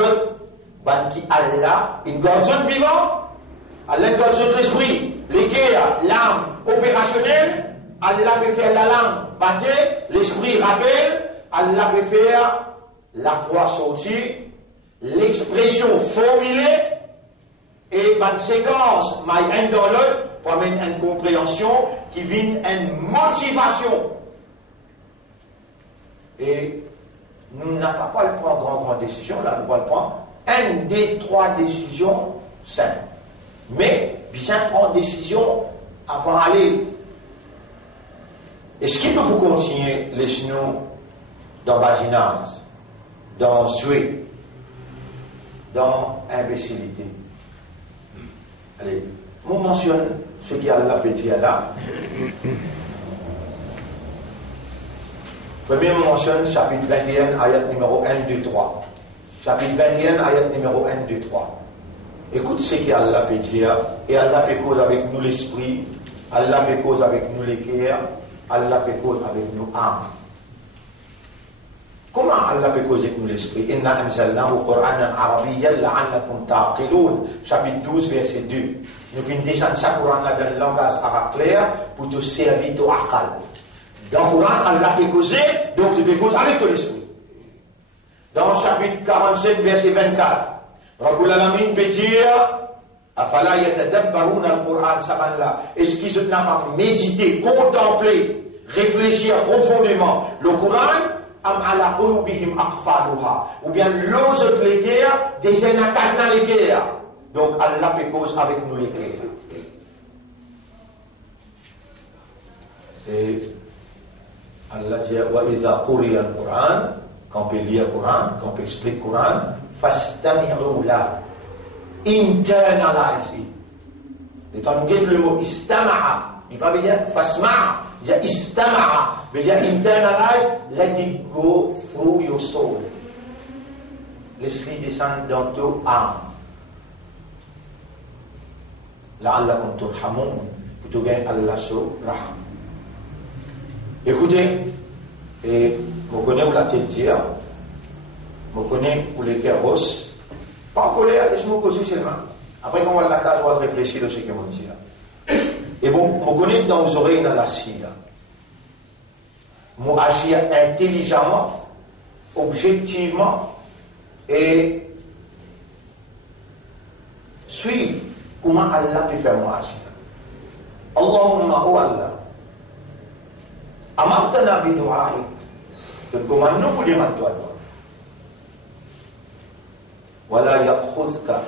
qui Allah, une garde vivant, Allah une garde de l'esprit, les guerres, l'âme opérationnelle, Allah peut faire la langue battre, l'esprit rappelle, Allah peut faire la voix sortie, l'expression formulée, et par séquence, un dans l'autre, pour amener une compréhension qui vient une motivation. Et nous n'avons pas le prendre grande décision, là nous allons prendre une des 3 décisions simples. Mais, bien prendre décision avant d'aller. Est-ce qu'il peut vous continuer les genoux dans basinage, dans jouer, dans imbécilité? Allez, on mentionne ce qu'il y a là, petit là. Premier, on mentionne chapitre 21, ayat numéro 1, 2, 3. Chapitre 21, ayat numéro 1, 2, 3. Écoute ce qu'il y a là, petit, et Allah peut cause avec nous l'esprit, Allah peut cause avec nous les cœurs, Allah peut cause avec nous âmes. Comment Allah peut causer avec nous l'esprit? Inna anzalnahu Qur'anan arabiyyan la'allakum ta'qilun. Chapitre 12, verset 2. Nous venons descendre ça Coran dans le langage arabe clair pour te servir ton aqal. Dans le Coran, Allah peut causer, donc il peut causer avec ton esprit. Dans le chapitre 47, verset 24, Rabbul Alamin peut dire Afala yatadabbaruna al-Qur'an samanla. Est-ce qu'ils n'ont pas médité, contemplé, réfléchir profondément le Coran? Am ala qulubihim aqfaluha, ou bien l'autre les guerres des énacades dans les guerres. Donc Allah peut cause avec nous les guerres. Et Allah dit wa idha quriya al-Quran, quand on peut lire le Coran, quand on peut expliquer le Coran, fastami'u la, internalize it. Et quand on dit le mot istama'a, il ne veut pas dire fasma'a, il y a istama'a. Mais il y a internalize, let it go through your soul. L'esprit descend dans ton âme. La'allakum turhamun, pour te gagner Allah sur raham. Écoutez, et je connais où la tête dire, je connais où les carrosses, pas en colère, laisse-moi causer seulement. Après, quand on va la case, on va réfléchir à ce que je dis. Et bon, je connais dans les oreilles dans la scie. Moi agir intelligemment, objectivement et suivre comment Allah peut faire moi agir. Allahumma ou Allah, amartana bi du'aik, de comment nous pouvons demander toi. Wala ya'khudhka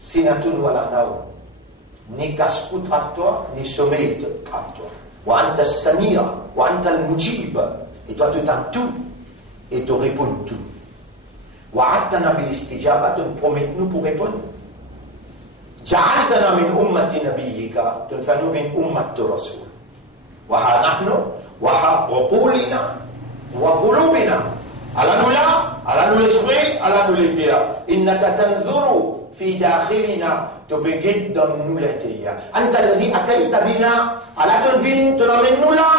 sinatun wala naw. Ni casse-cou tracteur, ni sommeil tracteur. Wa anta as-samir, wa anta al-mujib. Et toi tu t'as tout, et tu réponds tout. Wa attana bil istijaba, tu promets nous pour répondre. Ja'altana min ummati nabiyyika, tu fais nous min ummati rasul. Wa ha nahnu, wa ha uqulina, wa qulubina. Ala nous l'esprit, ala nous les cœurs. Innaka tanzuru في داخلنا تبجد دم نولتيا أنت الذي أتيت بنا على تنفين تنامنولا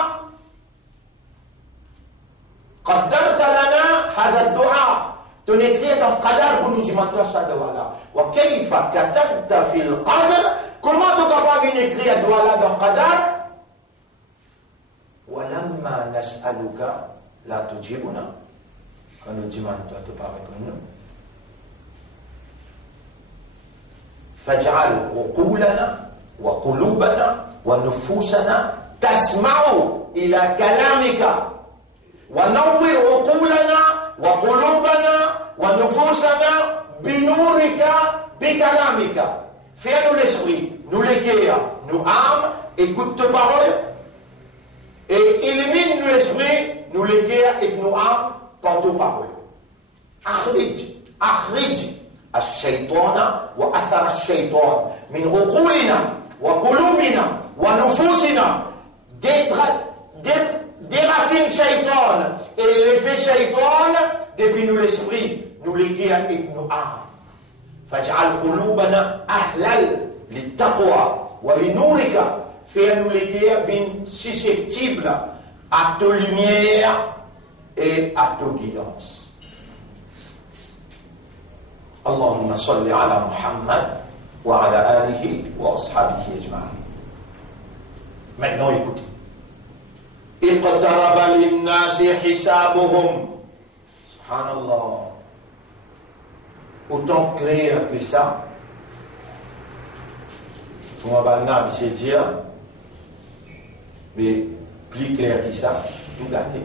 قدرت لنا هذا الدعاء تنتري القدر بنجمة الصدوالة وكيف كتبت في القدر كما تقبع بنتري الدعاء القدر ولما نسألك لا تجيبنا كنجمة تباركنا فاجعل عقولنا وقلوبنا ونفوسنا تسمع إلى كلامك ونور عقولنا وقلوبنا ونفوسنا بنورك بكلامك. Fais-nous l'esprit, nous les cœurs, nous âmes, écoute tes paroles et élimine nous l'esprit, nous les cœurs et nous âmes par tes paroles. أخرج الشيطان وأثر الشيطان من عقولنا وقلوبنا ونفوسنا déracine الشيطان et l'effet الشيطان depuis nous l'esprit nous les cœurs et nous âmes فاجعل قلوبنا أهلا للتقوى ولنورك faire-nous les cœurs bien susceptibles à ta lumière et à ta guidance. اللهم صل على محمد وعلى آله وأصحابه أجمعين. Maintenant écoutez. اقترب للناس حسابهم. Subhanallah. Autant clair que ça. Pour un banal, c'est dire, mais plus clair que ça, tout gâté.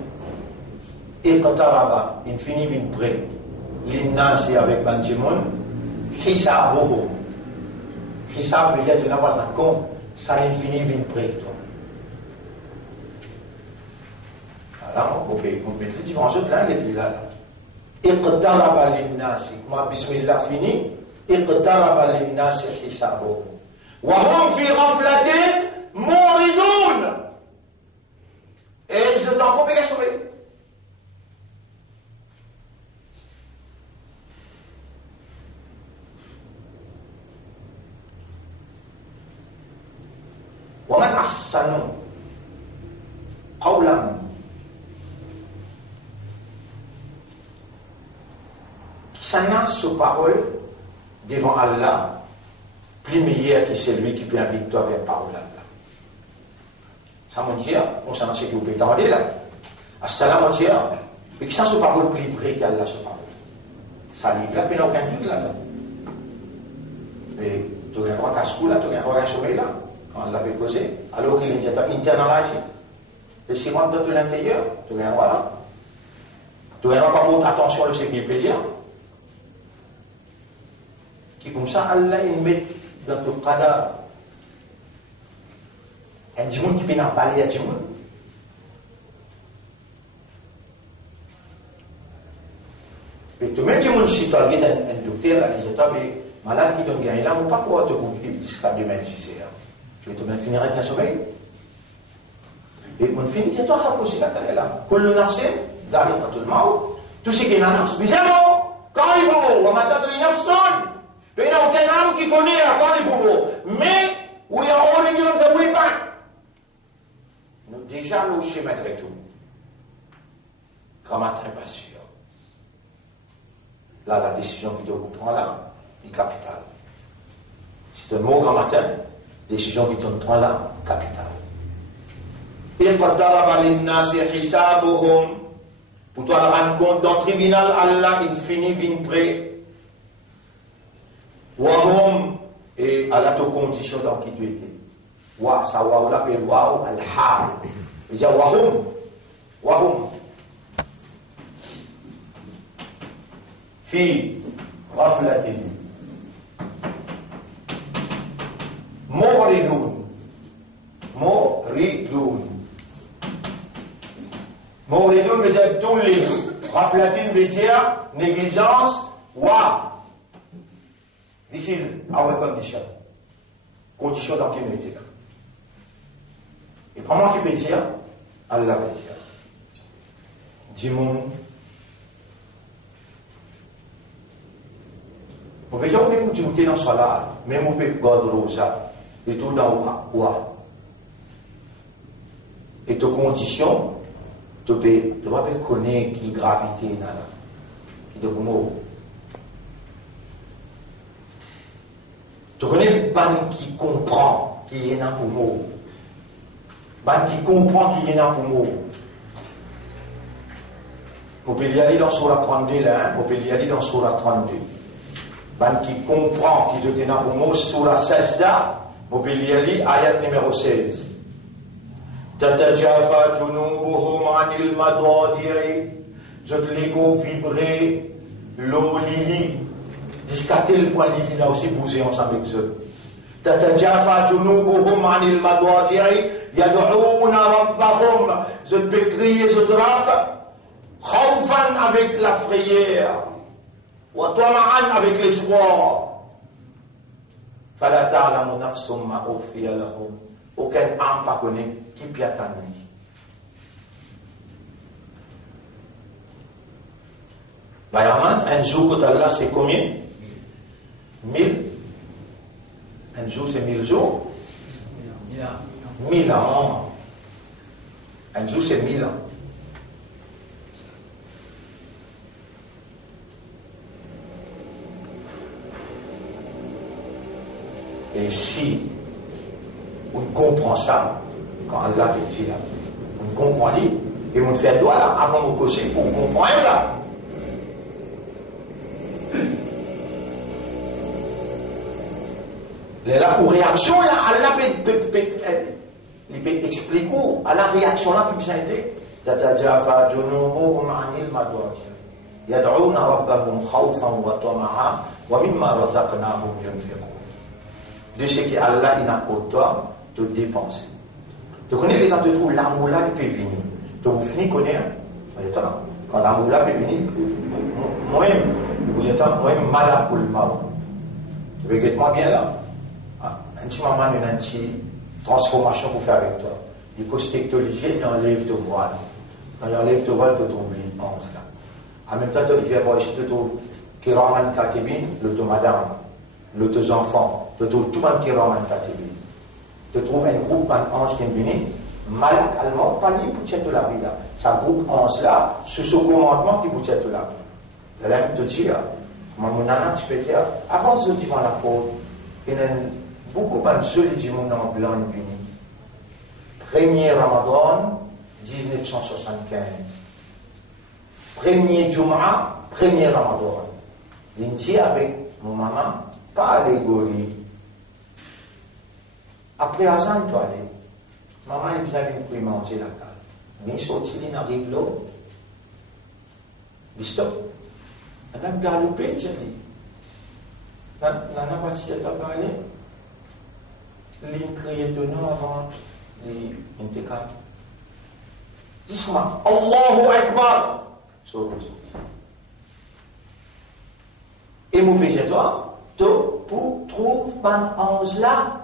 اقترب, il finit bien près. L'innasi avec Benjamin, hisabuhum. Hisab veut dire de n'avoir un compte, ça l'infini vient près de toi. Alors, on peut mettre les différences de langue et puis là. Iqtaraba linnasi. Moi, bismillah fini. Iqtaraba linnasi hisabuhum. Wa hum fi ghaflatin muridun. Et je t'en compte quelque chose. ومن أحسن qawlan. Qui s'annonce sur parole devant Allah, plus meilleur que celui qui peut en victoire vers parole Allah. Ça m'a dit, on s'en a ce que vous pouvez entendre là. Assalamu alaikum. Mais qui s'en sur parole plus vrai qu'Allah sur parole. Ça livre là, puis il n'y a aucun doute là-dedans. Mais tu as un droit à ce là, tu as un droit à sommeil là, quand on l'avait causé, alors qu'il est internalisé. Et si on rentre dans l'intérieur, tu as un droit là. Tu as un droit à porter attention à ce qui est plaisir. Qui comme ça, Allah, il met dans ton qadar. Un djimoun qui peut en parler à djimoun. Et tu mets djimoun si tu as un docteur, les états, mais malade qui t'ont gagné là, on ne peut pas quoi te couper jusqu'à demain si c'est là. Je vais te mettre finir avec un sommeil. Et mon finit, c'est toi qui as posé la télé là. Kullu nafsin, dha'iqatul maut. Tout ce qui est dans la nafs. Mais c'est bon, quand il faut, on m'a donné nafson. Il n'y a aucun âme qui connaît la part des boubous. Mais, où il y a un religion de oui pas. Nous, déjà, le chemin de tout. Grand matin, pas sûr. Là, la décision qui doit vous prendre là, est capitale. C'est un mot grand matin, décision qui doit prendre là, capitale. Et quand t'as pour toi, la rendre compte, dans le tribunal, Allah, il finit, vient près. Wahum, et à la condition dans qui tu étais. Wa, ça wa, on l'appelle wa, al-hal. Il dit wahum. Fi, raflatin. Moridoun. Moridoun veut dire tous les deux. Raflatin veut dire négligence, wa. This is our condition. Condition dans qui nous étions. Et comment tu peux dire? Allah peut dire. Dis-moi. On peut dire que vous êtes dans ce là, même on peut garder ça. Et tout dans wa. Et tes conditions, tu peux connaître qui gravité là. Qui de mot. Tu connais ban qui comprend qui est dans le mot. Ban qui comprend qui est dans le mot. On peut y aller dans Surah 32 là, on peut y aller dans Surah 32. Ban qui comprend qui est dans le mot, Surah Sajda, on peut y aller, ayat numéro 16. Tatajafa junubuhum anil madadi'i. Je te l'ego vibrer, l'eau lili. Jusqu'à tel point, il a aussi bougé ensemble avec eux. Tatajafa junubuhum anil madadi'i yad'una rabbahum. Je peux crier, je te rappe, khawfan avec la frayère, wa tama'an avec l'espoir. Fala ta'lamu nafsum ma ukhfiya lahum. Aucun âme pas connaît qui peut attendre. Bayarman, un jour que Allah c'est combien? 1000. Un jour c'est 1000 jours. 1000 ans. Un jour c'est 1000 ans. Et si on comprend ça, quand Allah dit là, on comprend lui, et on fait doigt là, avant de causer pour comprendre là. La réaction là, Allah peut expliquer à la réaction là qui a été. Tatajafa junubuhum anil madajir yad'una rabbahum khawfan wa tama'an wa mimma razaqnahum yunfiqun. De ce que Allah il a pour toi de dépenser. Tu connais les gens te trouvent l'amour là qui peut venir. Tu vous finis connaître. Quand l'amour là peut venir, moi-même malade pour le mal. Tu veux moi bien là. Un petit moment, une petite transformation pour faire avec toi. Du coup, c'est que tu es et enlève ton voile. Quand tu enlèves ton voile, tu trouves les penses là. En même temps, tu dis, bon, ici, tu trouves Kiraman Katibin, l'auto madame, l'auto enfant, tu trouves tout le monde Kiraman Katibin. Tu trouves un groupe d'anges qui est venu, Malak allemand, pas ni pour tchète la vie là. Ça groupe 11 là, sous ce commandement qui pour tchète la vie. Là, je te dis, mon nana, tu peux dire, avant ce divan la peau, il y a beaucoup de jolis du monde en blanc et uni. 1er Ramadan, 1975. 1er Jum'a, 1er Ramadan. L'inti avec mon maman, pas allégorie. Après Azan, tu allais. Maman, il vient pour manger la case. Mais sorti, il arrive là. Mais stop. On a galopé, j'ai dit. On a parti de ta parler. L'île criait de nous avant l'intégrale. Dis-moi, Allahu Akbar. Et mon péché, toi, pour trouver un ange là.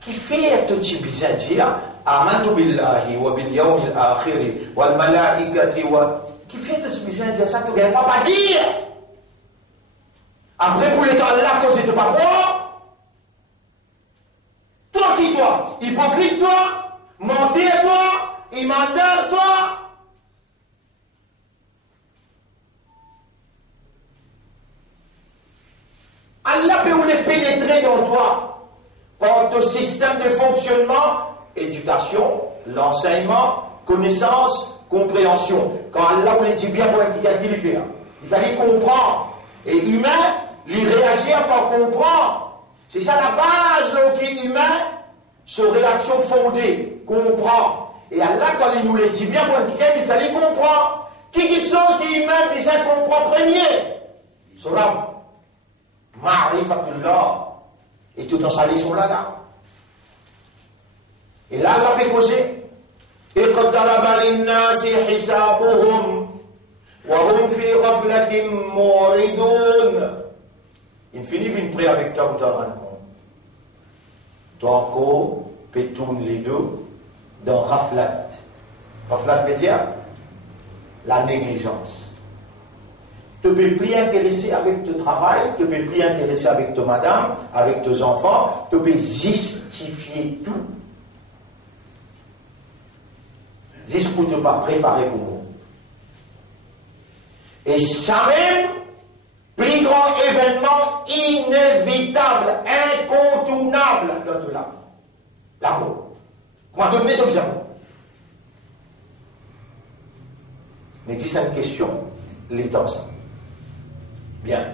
Qui fait tout ce bizarre dire amantu billahi wa bil yawmil akhir wal malaikati wa qui fait tout ce bizarre dire ça que vous ne pas dire après pour l'état là cause de pas croire toi qui toi hypocrite toi menteur toi immental toi Allah peut les pénétrer dans toi par ton système de fonctionnement, éducation, l'enseignement, connaissance, compréhension. Quand Allah vous dit bien pour qu'il fait, il fallait comprendre. Et humain, il réagit par comprendre. C'est ça la base de qui humain, sa réaction fondée, comprend. Et Allah, quand il nous le dit bien pour qu'il fallait comprendre. Qui chose qui humain, il ça comprend premier. Surah, Ma'rifatullah. Et tout dans sa leçon là. Et là, Allah peut causer. اقترب للناس حسابهم وهم في غفلة معرضون. Il finit une prière avec toi pour te rendre compte. Ton corps peut tourner les deux dans Raflat. Raflat veut dire la négligence. Tu ne peux plus intéresser avec ton travail, tu ne peux plus intéresser avec ta madame, avec tes enfants, tu peux justifier tout. Juste pour ne pas préparer pour moi. Et ça même, plus grand événement inévitable, incontournable dans tout l'amour. L'amour. Moi, je donne des exemples. Mais dis une question, l'état ça. Bien.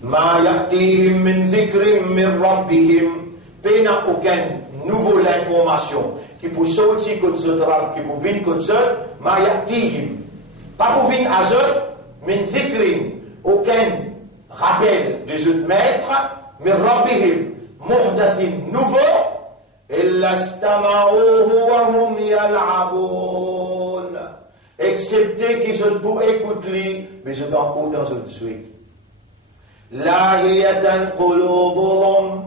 Ma ya'tihim min dhikrim min rabbihim. Pena aucune nouvelle information qui peut sortir comme ce drap, qui peut venir comme ça. Ma ya'tihim. Pas pour venir à eux, min dhikrim. Aucun rappel des autres maîtres. Min rabbihim. Muhdathin nouveau. Illa stama'uhu wa hum yal'abun. Excepté qu'ils sont pour écouter, mais ils sont encore dans une suite. Lahiyatan qulubuhum,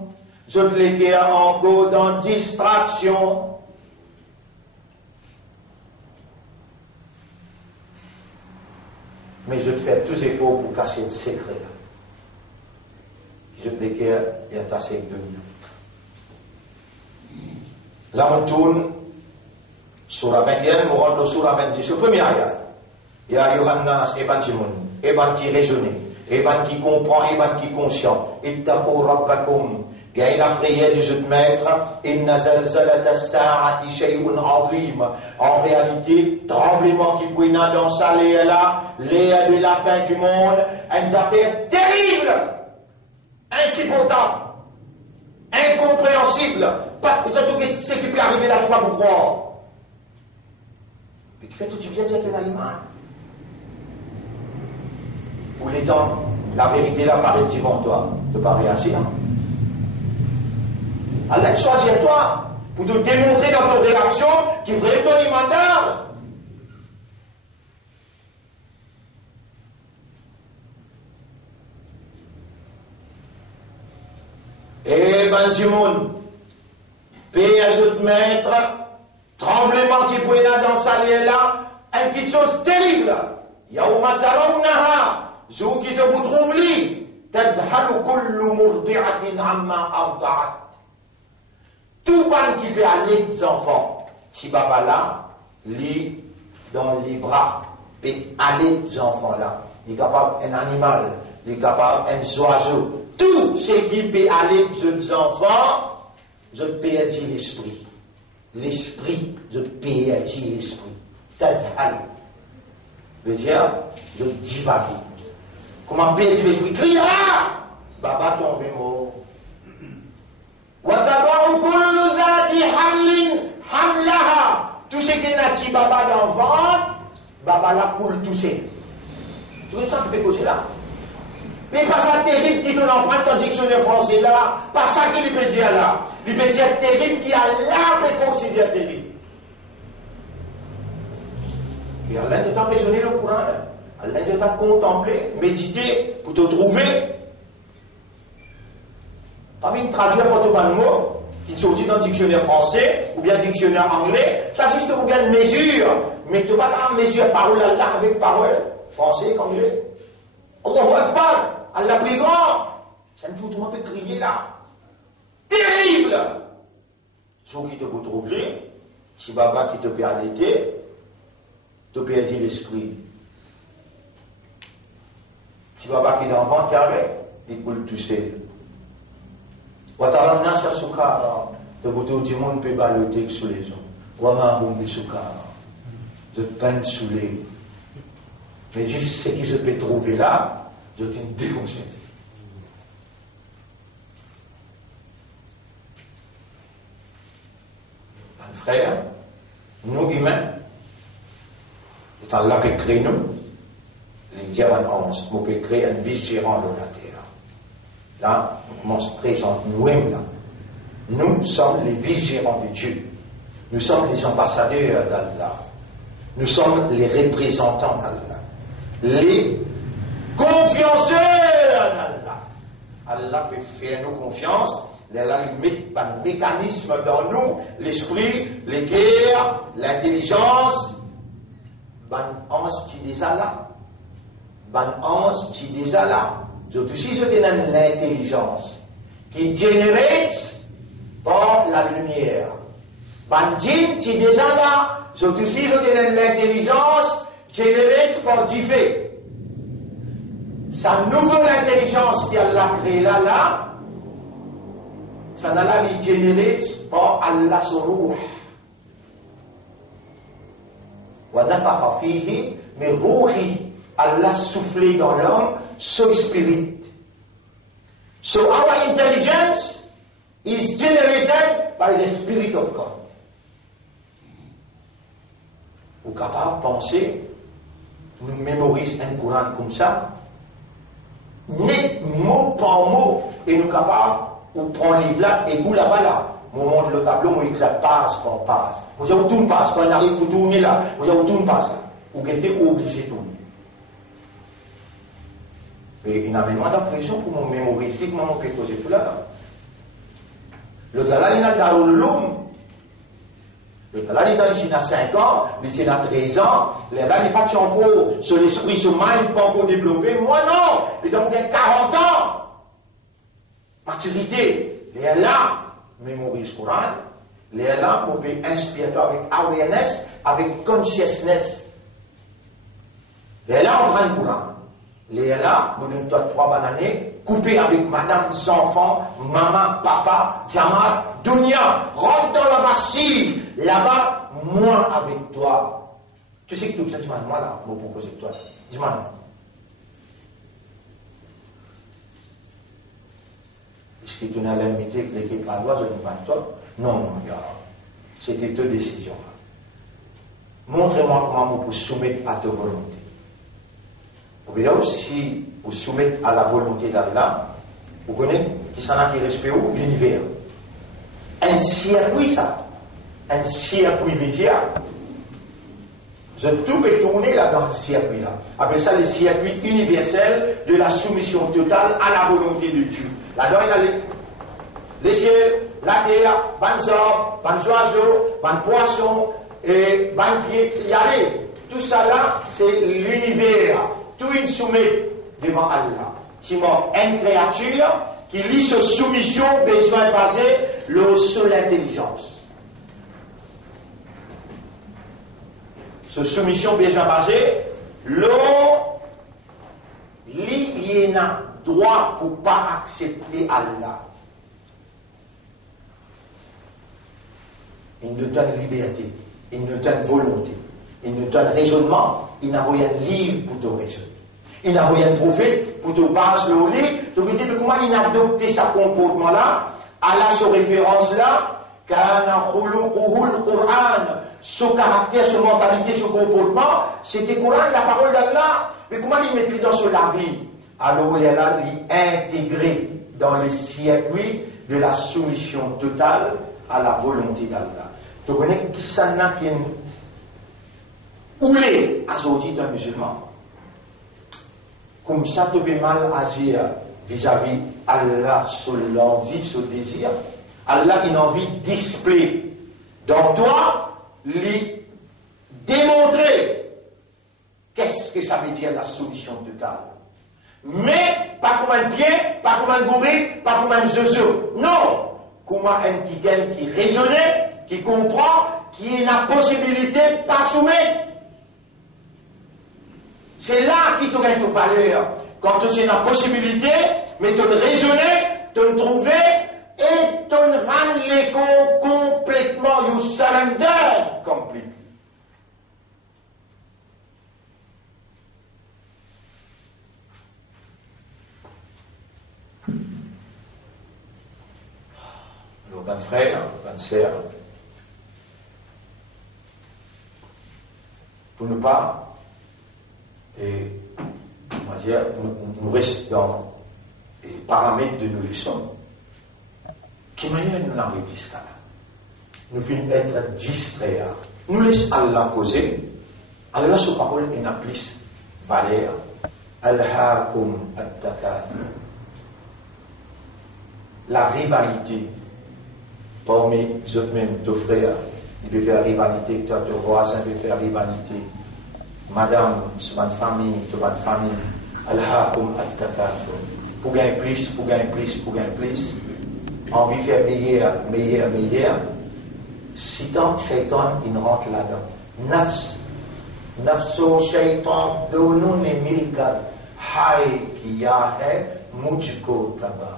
je les encore dans distraction. Mais je te fais tous les efforts pour cacher le secret là. Je te les il y a assez de nous. Là on tourne sur la 21, on rentre sur la 22, c'est le premier ayat. Il y a Yohannas, Eban Jimoun, Eban qui raisonne, Eban qui comprend, Eban qui conscient. Ittaqu rabbakum, gagne la prière des autres maîtres, inna zalzalata as-sa'ati shay'un 'azim. En réalité, tremblement qui brûle dans sa là, l'air de la fin du monde, une affaire terrible, insupportable, incompréhensible. Pas peut-être ce qui peut arriver là, toi pour croire. Mais qui fait tout tu viens de jeter l'animal. Pour les temps, la vérité là paraît devant toi, de ne pas réagir. Allah choisit toi pour te démontrer dans ton réaction qu'il ferait ton imandat. Et Benjamin, paix à ce maître, tremblement qui brûle dans sa liée là, une petite chose terrible. Yaouma tarawnaha, jour qui te vous trouve li, tadhalu kullu murdi'atin amma arda'at. Tout le monde qui peut aller des enfants, si papa là, lit dans les bras, peut aller des enfants là. Il est capable d'un animal, il est capable d'un oiseau. Tout ce qui peut aller des enfants, je perdis l'esprit. L'esprit, je perdis l'esprit. Tadhal. Le diable, je divague. Comment perdis l'esprit? Crie là! Baba tombe mort. Tout ce qui n'a dit baba dans le ventre, baba la coule tout seul. Tout ça qui peut causer là. Mais pas ça terrible qui te l'emprunte dans le dictionnaire français là, pas ça qu'il peut dire là. Il peut dire terrible qui a l'âme et considère terrible. Et Allah t'a raisonné le Coran, Allah t'a contemplé, médité pour te trouver. Parmi une traduire pour tout le mot, qui sortit dans le dictionnaire français ou bien le dictionnaire anglais, ça c'est juste pour une mesure, mais tu ne vas pas mesure parole Allah avec parole français qu'anglais. Allahu Akbar, Allah plus grand. C'est tout le monde peut crier là. Terrible! Ceux qui te peut trouver, si Baba qui te peut allaiter, te peut dire l'esprit. Si Baba qui est dans le ventre carré, il coule tout seul. Wataran nasa sukara, de bout du monde peut baloter sous les hommes. Wama hum sukara, de peine sous les. Mais juste ce que je peux trouver là, je t'ai déconseillé. Un frère, nous humains, c'est Allah qui crée nous, les diamants 11, nous pouvons créer un vice-gérant de la terre. Là, on commence à présenter nous-mêmes là. Nous sommes les vice-gérants de Dieu. Nous sommes les ambassadeurs d'Allah. Nous sommes les représentants d'Allah. Les confianceurs d'Allah. Allah peut faire nous confiance. Allah met un mécanisme dans nous, l'esprit, les guerres, l'intelligence. Ban ange qui des Allah. Ban ange qui des Allah. Surtout si je donne l'intelligence qui génère par la lumière. Bandjin, qui déjà là, surtout si je donne l'intelligence générée par du fait. Sa nouvelle intelligence qui Allah créé là, ça n'a pas été générée par Allah son ruh. Wa nafakha fihi, mais ruhi. Allah soufflé dans l'homme, so spirit. So our intelligence is generated by the Spirit of God. Vous êtes capable de penser, nous mémorisons un Coran comme ça, net mot par mot, et nous sommes capables de prendre le livre là, et vous là-bas là, on monte le tableau, on écrit passe par passe. Vous avez tout passe, quand on arrive pour tourner là, vous avez tout passe là. Vous êtes obligé de tourner. Et il y a énormément d'impression pour me mémoriser, comment on peut poser tout là. Le gars là, il a dans le loom. Le gars là, il est à 5 ans, il est à 13 ans. Le gars là, il n'est pas encore sur l'esprit, sur le mind, pas encore développé. Moi non, il a 40 ans. Maturité. Il est là, mémorise le Coran. Il est là pour inspirer avec awareness, avec consciousness. Il est là, on prend le Coran. Les là, vous donne 3 bananes, coupé avec madame, enfants, maman, papa, Jamal, Dunia, rentre dans la Bastille, là-bas, moi avec toi. Tu sais que tout ça, tu m'as moi là, pour proposer toi. Dis-moi non. Est-ce que tu n'as l'amitié que l'équipe pas droit, je ne pas toi? Non, non, il y a. C'était deux décisions. Montre-moi comment vous pouvez soumettre à ta volonté. Ou bien si vous soumettez à la volonté d'Allah, vous connaissez qui s'en a qui respecte où? L'univers. Un circuit, ça. Un circuit média. Tout peut tourner là dans ce circuit-là. Appelle ça le circuit universel de la soumission totale à la volonté de Dieu. Là-dedans, il y a les ciels, la terre, les arbres, les oiseaux, les poissons, et les pieds, il y a tout ça là, c'est l'univers. Tout il soumet devant Allah. Si moi, une créature qui lit sa soumission besoin basée sur l'intelligence. Sa soumission besoin basée il a droit pour pas accepter Allah. Il nous donne liberté, il nous donne volonté, il nous donne raisonnement, il n'a rien de livre pour te raisonner. Il n'a rien de prophète pour te passer le lit, tu peux dire comment il a adopté ce comportement-là, Allah sa référence-là, Kana khuluquhul Qur'an, ce caractère, ce mentalité, ce comportement, c'était Coran, la parole d'Allah. Mais comment il met dans la vie? Alors il a intégré dans les circuits de la soumission totale à la volonté d'Allah. Tu connais qui ça n'a qu'un oulé à sortir d'un musulman. Comme ça, tu peux mal agir vis-à-vis Allah sur l'envie, sur le désir. Allah, il a envie de display dans toi, lui démontrer qu'est-ce que ça veut dire la soumission totale. Mais pas comme un bien, pas comme un bourrique, pas comme un zozo. Non! Comme un qui raisonne, qui comprend, qui a la possibilité de pas soumettre. C'est là qu'il te gagne ta valeur. Quand tu as la possibilité, mais tu raisonner, tu trouver, et tu rends l'écho complètement, you surrender completely. Alors, ben frère, ben sœur, pour ne pas, et on va dire, nous restons dans les paramètres de nos leçons, qui manière nous n'arrivons jusqu'à là. Nous finissons être distraits. Nous laissons Allah causer. Allah, sa parole, est une plus valeur. Alhaakum at-takathur. La rivalité. Parmi les autres même, ton frère, il peut faire rivalité, toi, ton voisin peut faire rivalité. Madame, c'est ma famille, c'est ma famille. Alhaakum at-takathur. Pour gagner plus, pour gagner plus, pour gagner plus. Envie de faire meilleur, meilleur, meilleur. Si tant shaitan, il rentre là-dedans. Nafso shaitan, dono ne milka, hai kiya hai, mujko taba.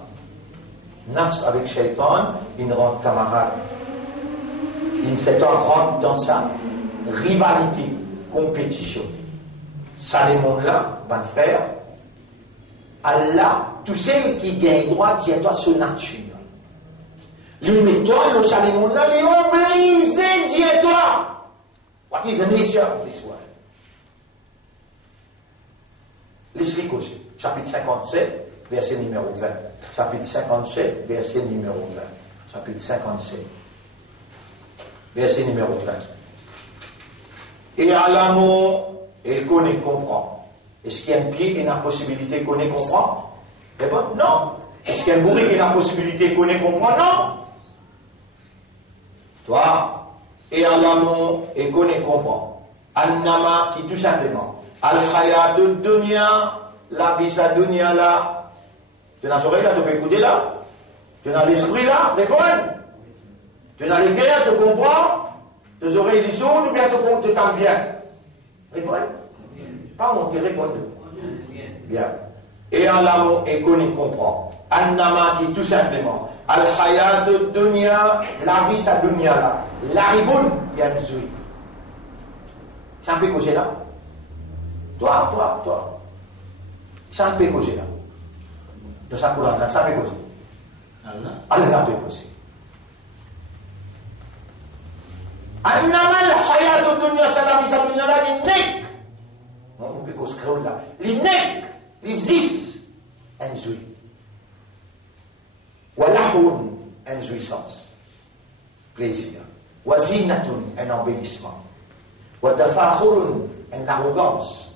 Nafs avec shaitan, il rentre camarade. Il fait un rentre dans sa rivalité, compétition. Ça, les mondes-là, van faire. Allah, tous ceux qui gagnent droit, qui est toi sur nature. Les méthodes, le salimon-là, les obligés, dis-toi. What is the nature of this world? Laisse-les causer. Chapitre 57, verset numéro 20. Chapitre 57, verset numéro 20. Chapitre 57, verset numéro 20. Et à l'amour, et connaît, comprend. Est-ce qu'il y a un pied et une possibilité connaît, comprend? Réponds, non. Est-ce qu'il y a un bourrique et une possibilité connaît, comprend? Non. Toi, et à l'amour, et connaît, comprend. Annama, qui tout simplement. Al-Hayat dunya, la vie sa dunya là. Tu as les oreilles là, tu peux écouter là. Tu as l'esprit là, réponds. Tu as les guerres, tu comprends. Tes oreilles ils sont, ou bien tu t'entends bien. Réponds. Pas monter, répondre. Bien. Et à l'amour, et connaît, comprend. Annama, qui tout simplement. Al-Hayat dunya, la vie sa dunya là. La riboune, il y a une souris. Ça peut causer là. Toi. Ça peut causer là. De sa couleur là, ça peut causer. Allah peut causer. Annama al-Hayat dunya, c'est la vie sa dunya là, l'innek. On peut causer là. L'innek, les zis, un souris. Walahun, une jouissance, plaisir. Wazinatun, un embellissement. Watafakhurun, une arrogance.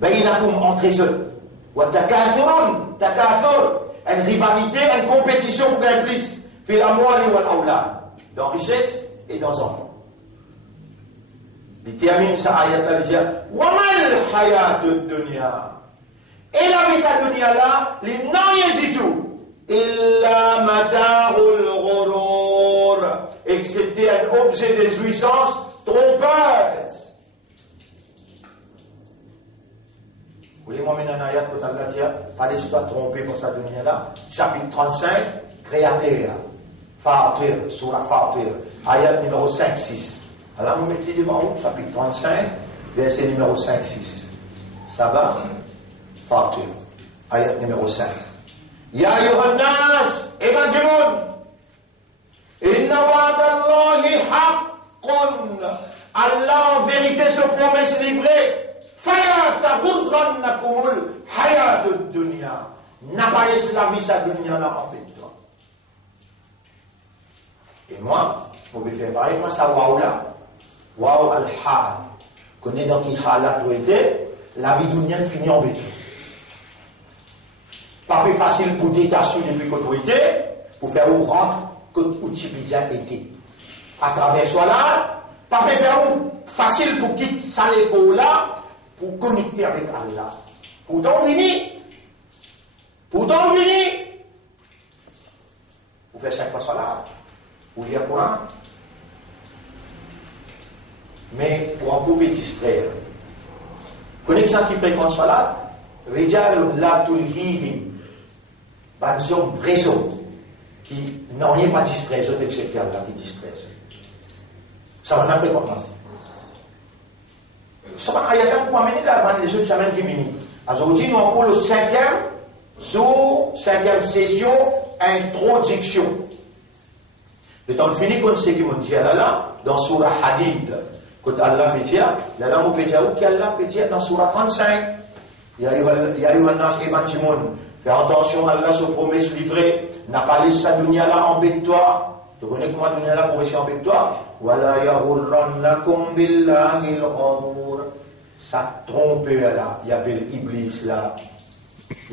Bainakum, entre eux. Watakathurun, takathur, une rivalité, une compétition pour gagner plus. Fil amwali wal awlad, dans richesse et dans enfants. Il termine sa ayat al-jia. Wamal hayat dunya. Et la vie sa dunya là, les non du tout. illa mata'ul ghurur, excepté un objet de jouissance trompeuse. Vous voulez m'emmener un ayat pour Allah dire, pas l'histoire trompée pour sa dunya là, chapitre 35, créateur, Fatir, surah Fatir, ayat numéro 5-6. Alors vous mettez devant vous, chapitre 35, verset numéro 5-6. Ça va? Fatir, ayat numéro 5. Ya ayuhan nas, evangelon, inna wa'dallahi haqqun. Allah en vérité se promesse livrée. Fala taghurrannakumul hayatud dunya. N'apparaisse la vie sa dunya là en fait. Et moi, vous pouvez faire pareil, moi ça waouh là. Waouh al-hal. Connais donc qui halat où était, la vie dunya finit en béton. Pas plus facile pour détacher depuis l'autorité, pour faire où rentre, que outil bizarre était. À travers soi là, pas plus faire où facile pour quitter ça l'écho là, pour connecter avec Allah. Pourtant, fini. Pourtant, fini. Vous faites 5 fois salat, vous lire le Coran. Mais pour un peu distraire. Connaissez qui fréquente salat, Rijal la tulhihim. Des hommes vrais hommes qui n'ont rien pas distrait, etc. là qui distraient. Ça va n'avoir comme ça. Ça va ayat pour amener là les autres semaines qui viennent. Aujourd'hui nous avons le 5e jour, 5e session, introduction. Le temps fini qu'on sait qui m'ont dit là dans surah Hadid. Quand Allah peut dire, là on peut dire qu'Allah peut dire dans surah 35. Ya ayyuhan nas evangelon. Fais attention, Allah se promesse livrée. N'a pas laissé sa dunya là embête-toi. Tu connais comment la dunya là pour rester embête-toi? Wala yaghurrannakum billahi al-ghurur. Ça trompe là. Il y a bel Iblis là.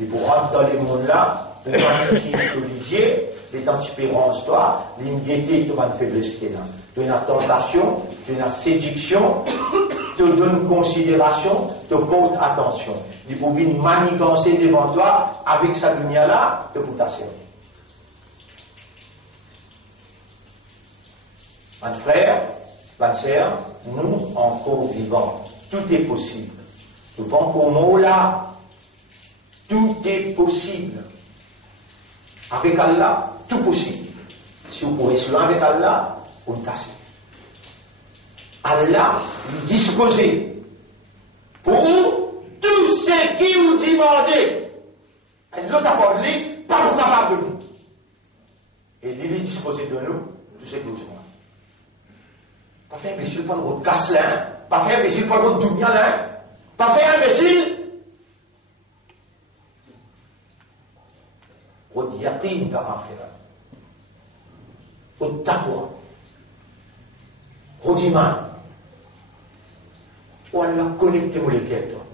Et pour rentrer dans les mondes là, tu vas un petit religieux, les tempérances toi, l'immunité tu vas te faiblesse là. Tu as une tentation, tu as une séduction, tu donnes considération, tu portes attention. Il faut venir manigancer devant toi avec sa dunya là, te pour ta servir. Mon frère, ma sœur, nous encore vivants, tout est possible. Le bon pour nous là, tout est possible. Avec Allah, tout possible. Si vous pouvez se avec Allah, vous le tassez. Allah disposé pour tout ce qui vous demandez. L'autre a parlé, pas pour capable de nous. Et il est disposé de nous, tout ce que vous demandez. Pas faire imbécile pour votre casse là, pas faire imbécile pour votre dunya là, pas faire imbécile. Votre yaqin dans l'akhirah. Votre taqwa. Votre iman. Ou Allah connectez-vous les cœurs.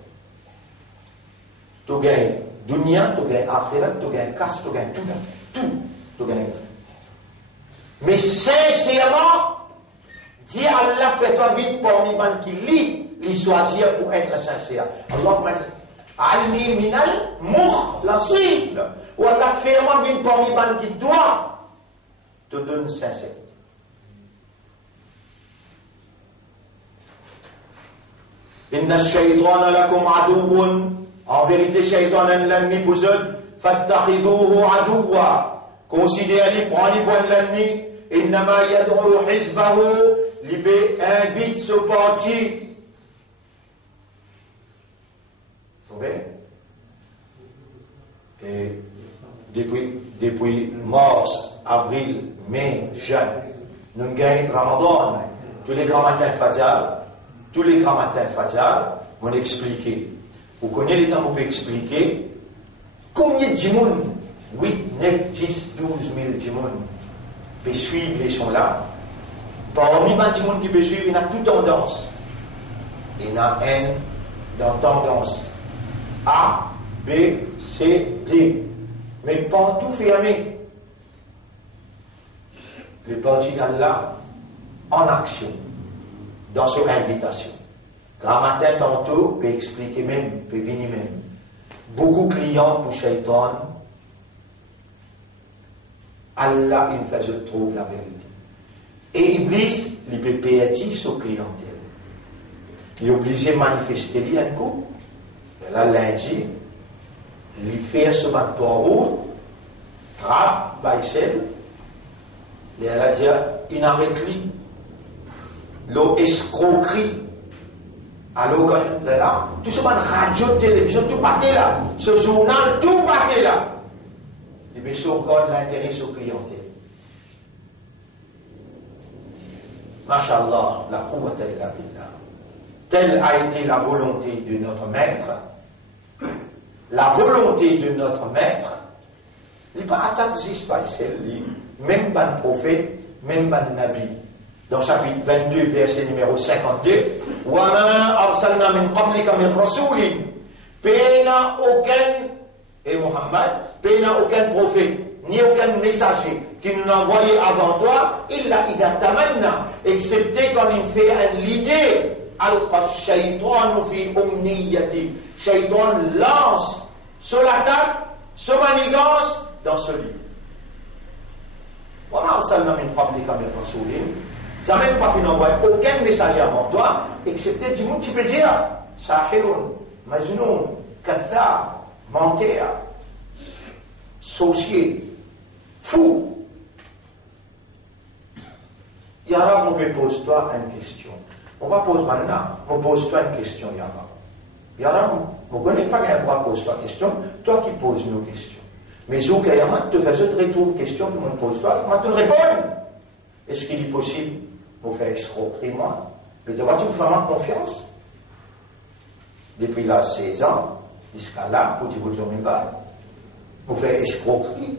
Tu gagnes dunya, tu gagnes akhirat, tu gagnes casse, tu gagnes tout. Tu gagnes tout. Mais sincèrement, dis Allah fait-toi vite pour l'iman qui lit, les choisir pour être sincère. Allah m'a dit, Ali minal mukhlasin. Ou Allah fait-moi vite pour l'iman qui doit te donner sincère. Inna shaytana lakum aduwwun. En vérité, shaytan est l'ennemi pour eux. Fattakhidouhu aduwwa. Considérez-le, prenez pour l'ennemi. Innama yad'u hizbahu. L'IB invite ce parti. Vous voyez? Et depuis mars, avril, mai, juin, nous gagnons Ramadan. Tous les grands matins Fajr, m'ont expliqué. Vous connaissez les temps où on peut expliquer combien de monde, 8, 9, 10, 12 000 djimoun peut suivre les sons là. Parmi les djimoun qui peut suivre, il y a toute tendance. Il y en a un dans tendance A, B, C, D. Mais pas tout fermé. Le parti d'Allah en action, dans son invitation. Grand matin, tantôt, peut expliquer même, peut venir même. Beaucoup de clients pour Shaitan, Allah, il fait, je trouve la vérité. Et Iblis, il peut perdre son clientèle. Il est obligé de manifester un coup. Et là, lundi, il fait ce bateau, trappe, baissel, et elle a dit, il arrête lui. L'eau escroquerie. Alors, là, tout ce monde, radio, télévision, tout battait là. Ce journal, tout battait là. Il veut sauvegarder l'intérêt de sa clientèle. Masha'Allah, la quwwata illa billah. Telle a été la volonté de notre maître. La volonté de notre maître, il n'y a pas attaque pas celle-là, même pas de prophète, même pas de nabi. Dans chapitre 22, verset numéro 52, وَمَا أَرْسَلْنَا مِنْ قَبْلِكَ مِنْ رَسُولٍ. Péna aucun, et Mohammed, péna aucun prophète, ni aucun messager qui nous a envoyé avant toi, illa idha tamanna, excepté quand il fait l'idée, alqa shaytanu fi umniyati. Shaytan lance sur l'attaque, sur manigance, dans ce livre. وَمَا أَرْسَلْنَا مِنْ قَبْلِكَ مِنْ رَسُولٍ. Ça même pas fait n'envoyer aucun messager avant toi, excepté du monde qui peut dire Sahirun, Majnoun, Kaddar, menteur, sorcier, fou. Yara, on peut poser toi une question. On va poser maintenant, on pose toi une question, Yara. Yara, on ne connaît pas qu'un droit pose toi une question, toi qui poses nos questions. Mais Zouk et Yama, te fais te retrouver question que on pose toi, comment tu réponds? Est-ce qu'il est possible de faire escroquerie, moi? Mais de voir, tu peux faire confiance? Depuis là, 16 ans, jusqu'à là, pour tu vous donner mal. Vous faire escroquerie.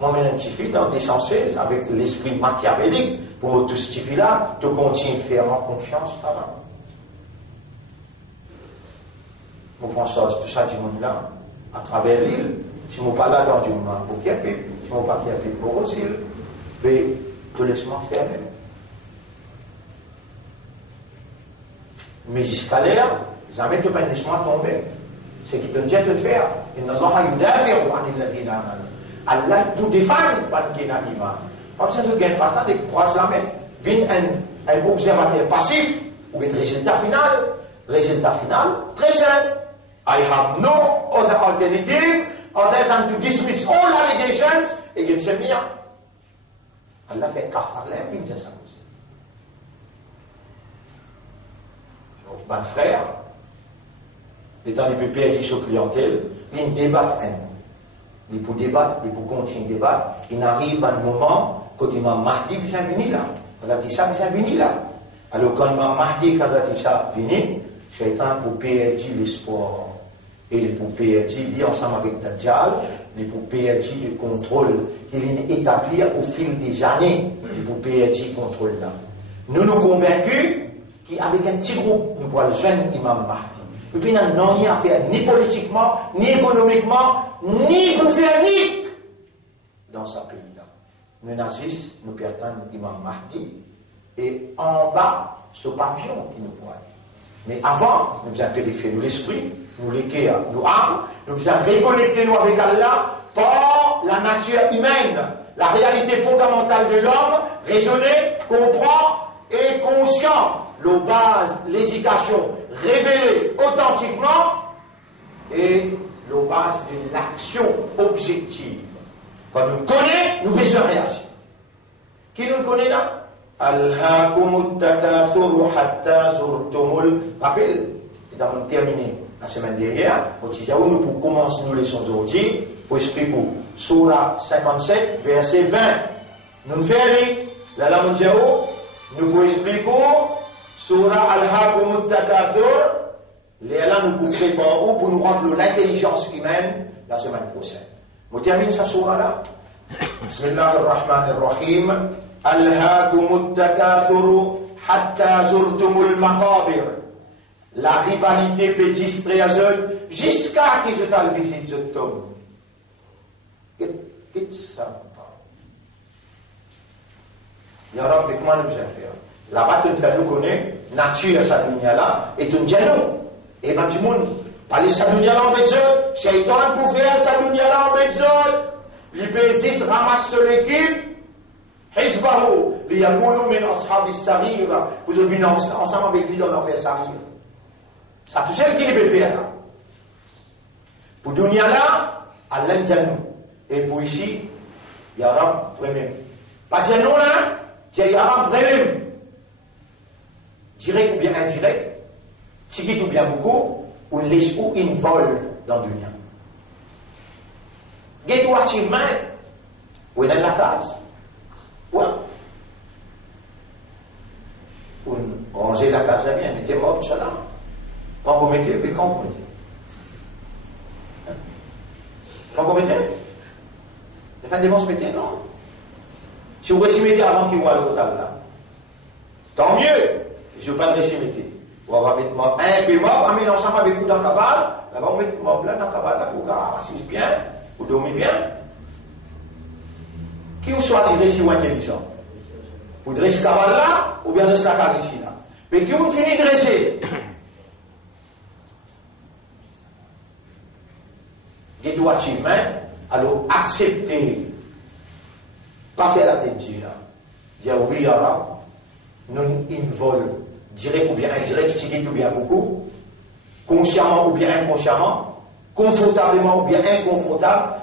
Moi, je suis dans des sens avec l'esprit machiavélique, pour me tout ce là, tu continues à faire confiance avant. Vous pensez à tout ça du monde là, à travers l'île, si vous pas là dans du monde, vous qui avez, si vous pas qui avez pour aussi, mais tu laisse-moi faire. Mais jusqu'à l'air, jamais tu ne laisse-moi tomber. C'est qui te dit de le faire. Allah tout défend par qui n'a iman. Comme ça, je gagne pas de croiser la main. Vient un observateur passif, ou un résultat final. Résultat final, très simple. I have no other alternative other than to dismiss all allegations against me. Allah fait kafar l'air, il dit ça aussi. Donc, mon frère, étant les PPR qui sont clientèle, ils débattent il pour débattre, il pour continuer de débattre, il arrive à un moment, quand Imam Mahdi, il s'est venu là. Allah dit ça, il s'est venu là. Alors quand Imam Mahdi, quand il s'est venu, Shaitan pour perdre l'espoir. Et il pour perdre, lié ensemble avec Dajjal, il pour perdre le contrôle qu'il est établi au fil des années, il pour perdre le contrôle là. Nous nous convaincus qu'avec un petit groupe, nous pourrons le jeune Imam Mahdi. Et puis, nous n'avons rien à faire, ni politiquement, ni économiquement, ni gouvernique dans ce pays-là. Nous nazis, nous perdons l'imam Mahdi, et en bas, ce pavillon qui nous voit. Mais avant, nous devons purifier l'esprit, nous l'équer, nous âmes, nous devons reconnecter nous avec Allah par la nature humaine, la réalité fondamentale de l'homme, raisonner, comprendre et conscient. Le base, l'éducation révélée authentiquement et le base de l'action objective. Quand nous connaissons, nous faisons réagir. Qui nous connaît là? Alhaakumut takathuru hatta zurtumul. Rappel, nous avons terminé la semaine dernière. Nous pour commencer nos leçons aujourd'hui, pour expliquer Surah 57, verset 20. Nous faisons la lame nous pour expliquer Surah Al-Haakumut Takathur, là nous pour préparer pour nous rendre l'intelligence humaine la semaine prochaine. On termine sa surah là. Bismillahirrahmanirrahim. Al-Haakumut Takathur hatta zurtumul maqabir. La rivalité peut distraire jusqu'à ce que je t'aille visite ce tombe. Qu'est-ce ça? Ya Rabbi, comment nous allons faire? Là-bas, tu fais nous connaître, nature, sa dunya là, et tu nous dis nous. Et ben, tu monde, parler sa dunya là en bête, Shaitan pour faire sa dunya là en bête, il Bezis ramasse l'équipe, Hizbahu, liyakunu min ashab as-sarir, vous venez ensemble avec lui dans l'enfer sarir. Ça tout seul qui peut faire là. Pour dunia là, Allah jannou. Et pour ici, ya Rab vraiment. Pas jannou là, ya Rab vraiment. Direct ou bien indirect, tigit ou bien beaucoup, ou laisse ou involve dans le dunia. Get to achievement, ou dans la case. Ouais. Ou ranger la case bien, mettez mort, cela. Quand vous mettez, puis quand vous mettez. Quand vous mettez, c'est pas des bons mettez, non. Si vous récimez avant qu'il voit le total là, tant mieux. Je ne veux pas le récimiter. On va mettre mort un peu mort, on met ensemble avec vous dans le cabal. Là-bas, on met mort là dans le cabal, là, pour assis bien, pour dormir bien. Qui vous choisirez si vous êtes intelligent? Vous dressez le cabal là, ou bien dressez la case ici là. Mais qui vous finit de dresser? Et tout achievement, alors accepter, pas faire la tête là. Dire oui, alors, non invol, direct ou bien indirect, tigit ou bien beaucoup, consciemment ou bien inconsciemment, confortablement ou bien inconfortable,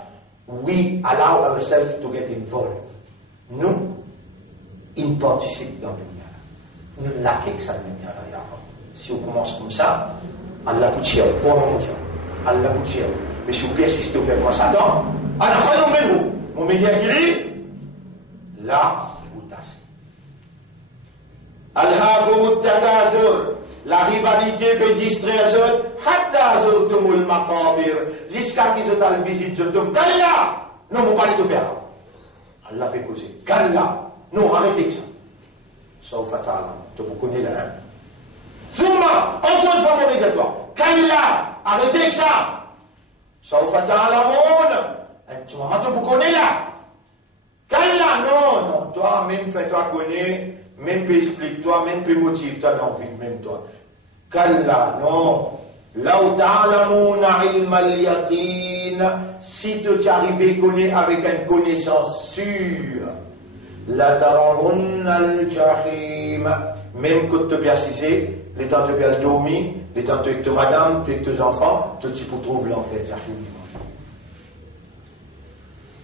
we allow ourselves to get involved. Nous, in participe dans le dunya. Nous laquons que ça dunya là. Si on commence comme ça, Allah peut tirer, pour nous, Allah peut tirer. Mais si vous persistez au fait moi Satan, Allah va nous mettre mon meilleur qu'il est, là, vous tassez. Al-Haqum al-Takadur, la rivalité peut distraire les autres, hatta zurtumul maqabir, jusqu'à qu'ils ont la visite, zurtum, Kalla! Non, vous parlez de faire. Allah peut causer. Kalla! Non, arrêtez ça. Sauf fatala. Tu vous connaissez là, hein? Zumma! Encore une fois, mon réservoir. Kalla! Arrêtez ça! Sauf fatala, mon! Tu vous connaissez là? Kalla! Non, non, toi, même fais-toi connaître. Même peu explique-toi, même peu motive-toi dans la vie, même toi. Kalla, non. Law ta'lamuna ilma al-yaqin, si tu arrives à connaître avec une connaissance sûre, la tarawunna al-jahim, même que tu as assisté, les temps tu as dormi, les temps tu es avec ta madame, tu es avec tes enfants, tout tu peux trouver l'enfer, jahim.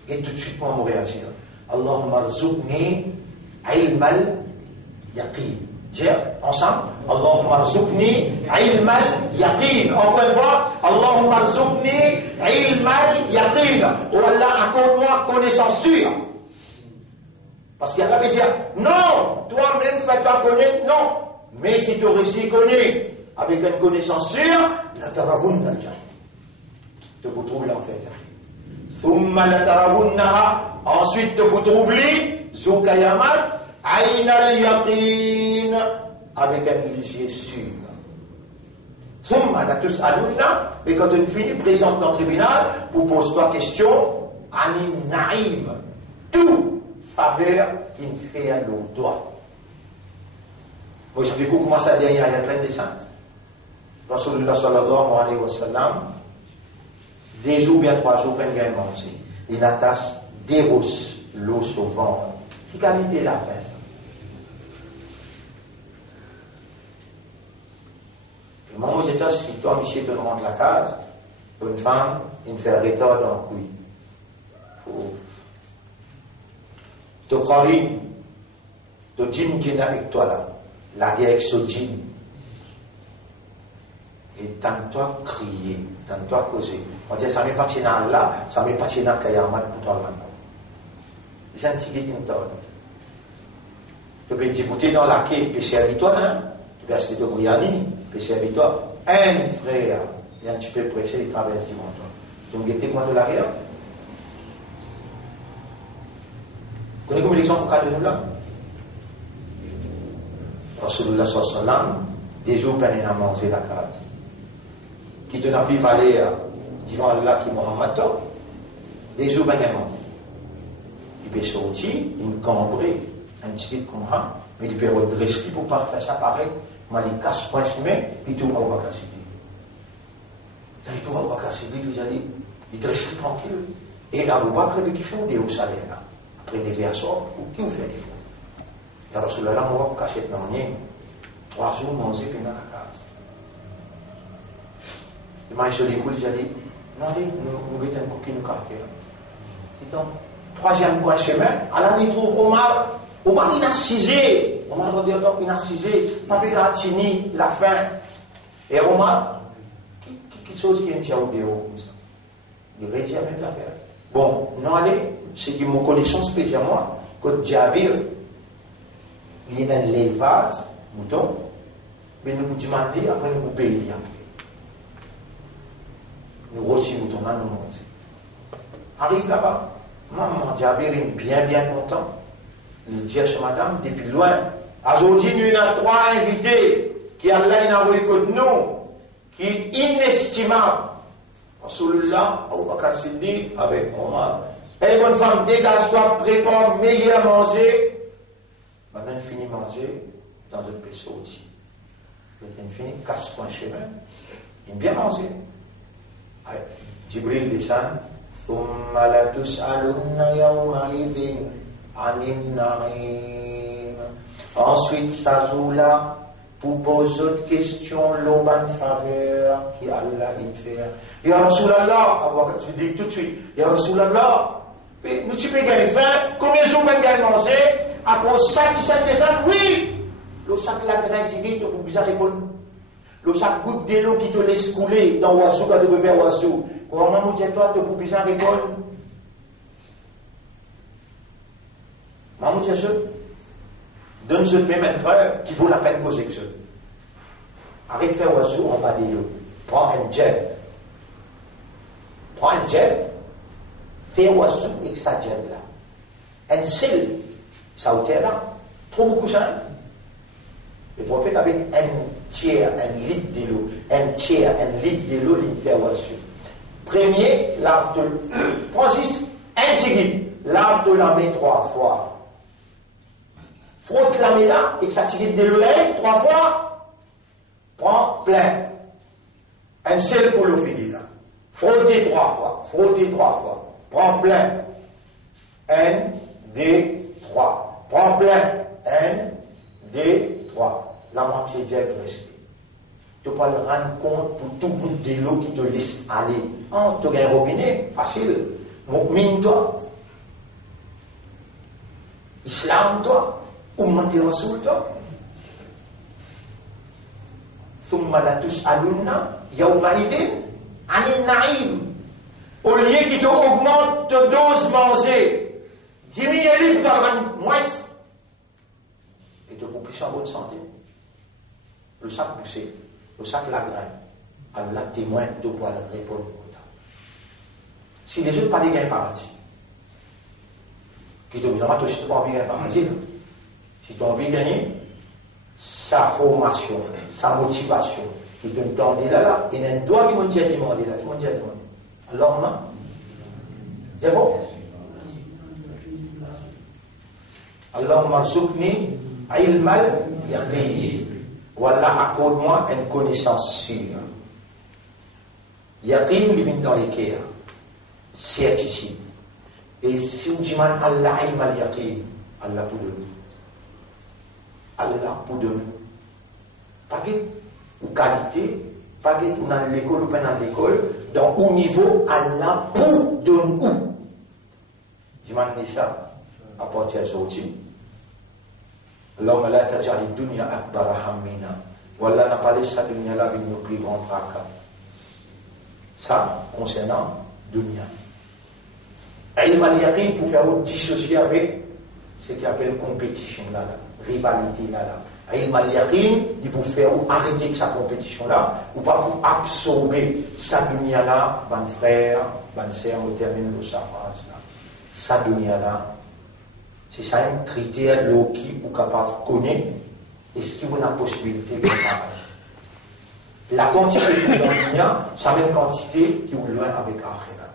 Et tout de suite, moi, je réagir. Allahumma rzuqni ilmal yaqin. Dire ensemble, Allahumma rzuqni ilmal yaqin. Encore une fois, Allahumma rzuqni ilmal yaqin. Oh Allah, accorde-moi connaissance sûre. Parce qu'Allah veut dire, non, toi-même fais-toi connaître, non. Mais si tu réussis à connaître avec une connaissance sûre, la taravun al-jahim. Tu peux trouver l'enfer. Thumma la taravunnaha. Ensuite, tu peux trouver Zoukayamat. Aïn al-yaqin, avec un lisier sûr. Thumma la tus'alunna, mais quand tu finis, présente dans le tribunal, vous pose-toi question, anin naïm, tout faveur qu'il fait à nos doigts. Moi, j'explique comment ça dit, il y a plein de ça. Rasulullah sallallahu alayhi wa sallam, 2 jours, bien 3 jours, plein de gains mangés. Il attache des rousses, l'eau sauvante. Quelle qualité la fait ça? Le moment où j'étais assis, toi, Michel, te rentre la case, une femme, une fait retard dans le couille. Tu crois, tu djinn qui est avec toi là, la guerre avec ce djinn. Et tant-toi crier, tant-toi causer. On dit, ça m'est pas tina là, ça m'est pas tina kayamat pour toi là. C'est un petit guide interne. Tu peux t'écouter dans la quai, puis servir-toi, hein? Tu peux acheter de Briani, puis servir-toi. Un frère, et un petit peu pressé, il traverse du monde. Tu me guettes quoi de l'arrière? Vous connaissez comme l'exemple au cas de nous là? Rasulullah sallallahu alayhi wa sallam, des jours peine à manger la case. Qui te n'a plus valer devant Allah qui Muhammad, des jours peine à manger. Il peut sortir, une cambrée, un petit peu comme ça, mais il peut redresser pour ne pas faire ça pareil. Mais il casse pas il tourne au Bakasibi. Il tourne au Bakasibi, il dresse tranquille. Et Abu Bakr qui fait des hauts salaires là. Après des versos, qui vous fait des faux? Et Rasulallah, on va cacher dans rien. 3 jours, manger, puis dans la case. Le maïs de l'école, il a dit, non, nous mettons un coquille, nous café. Dis donc, 3e point chemin, alors il trouve Omar il a cisé. Omar va dire, il a cisé. Pas de fini la fin. Et Omar, qui chose qui est un tiers ou comme ça? Il réussit à mettre l'affaire. Bon, non, allez, c'est que mon connaissance spécialement, que Jabir, il y a un élevage, mouton, mais nous vous demandons, après nous vous payons. Nous retirons mouton, nous montons. Arrive là-bas, maman Jabir est bien content. Il dit à madame, depuis loin, aujourd'hui, nous avons 3 invités qui Allah a envoyé que nous, qui est inestimable. Rasulullah, Abu Bakr Siddiq, avec Omar. Et bonne femme, dégage-toi, prépare, meilleur à manger. Maintenant, il finit manger dans un vaisseau aussi. Il finit, casse-toi un chemin. Il bien mangé. Jibril descend. ثم لتسألن يومئذ عن النعيم. Ensuite, ça joue là pour poser d'autres questions, l'auban faveur qui Allah il fait. Ya Rasulallah, je dis tout de suite, Ya Rasulallah, nous tu peux gagner faim, combien de jours on gagne manger, à cause ça qui s'est descendu, oui, le sac la graine qui dit, tu peux bien répondre. Le sac goutte de l'eau qui te laisse couler dans l'oiseau, quand tu veux faire l'oiseau. Comment vous dites toi, tu peux bien répondre? Maman dit ça. Donne-je même un preuve qui vaut la peine poser que ça. Arrête de faire oiseau en bas de l'eau. Prends un jet. Fais oiseau avec sa jet là. Un seul, ça au terre là. Trop beaucoup ça. Le prophète avec un tiers, un litre de l'eau. Un tiers, un litre de l'eau, il fait oiseau. Premier, lave de Francis, intigue, lave de la main 3 fois. Frotte la main là, et que ça tire de l'eau 3 fois. Prends plein. Un seul pour le finir là. Frottez 3 fois. Prends plein. 1, 2, 3. Prends plein. 1, 2, 3. La moitié d'elle reste. Tu peux le rendre compte pour tout bout de l'eau qui te laisse aller. Tu as un robinet, facile. Mu'min toi. Islam toi. Ummati Rasul toi. Thumma la tus'alunna yawma'idhin 'anil na'im. Au lieu qui te augmente de dose manger, diminue livre dans moins. Et te pour plus en bonne santé. Le sac poussé. Le sac la graine, Allah témoin de quoi le répondre. Si les autres pas de gain paradis, qui te vous en si tu n'as pas envie de gagner paradis, si tu as envie de gagner, sa formation, sa motivation, qui te donne là, il y a un doigt qui m'a dit à demander là, qui m'a dit à demander. Alors, non? C'est bon? Alors, marzoukni, ilmal yaqin. Voilà, accorde-moi une connaissance sûre. Yaqin, il vient dans les cœurs. Certitude. Et si on dit Allah ilm al-yaqin, Allah pour de nous. Allah pour de nous. Pas que ou qualité, pas que ou dans l'école ou pas dans l'école, dans au niveau, Allah pour de nous. Dis-moi ça, à partir de ce outil. Allahumma la taj'al ad-dunya akbara hammina. Wallah n'a pas laissé sa dunya là avec nos plus grands tracas. Ça, concernant dunya. Ilm al-yaqin pour faire dissocier avec ce qu'il appelle compétition là, rivalité là. Ilm al-yaqin, il pour faire arrêter sa compétition là, ou pas pour absorber sa dunya là, ban frère, ban sœur, on termine de sa phrase là. Sa dunya là. C'est ça un critère qui est capable de connaître est-ce qu'il y a une possibilité de partager. La quantité que nous avons, c'est la même quantité qui est loin avec Akhirat.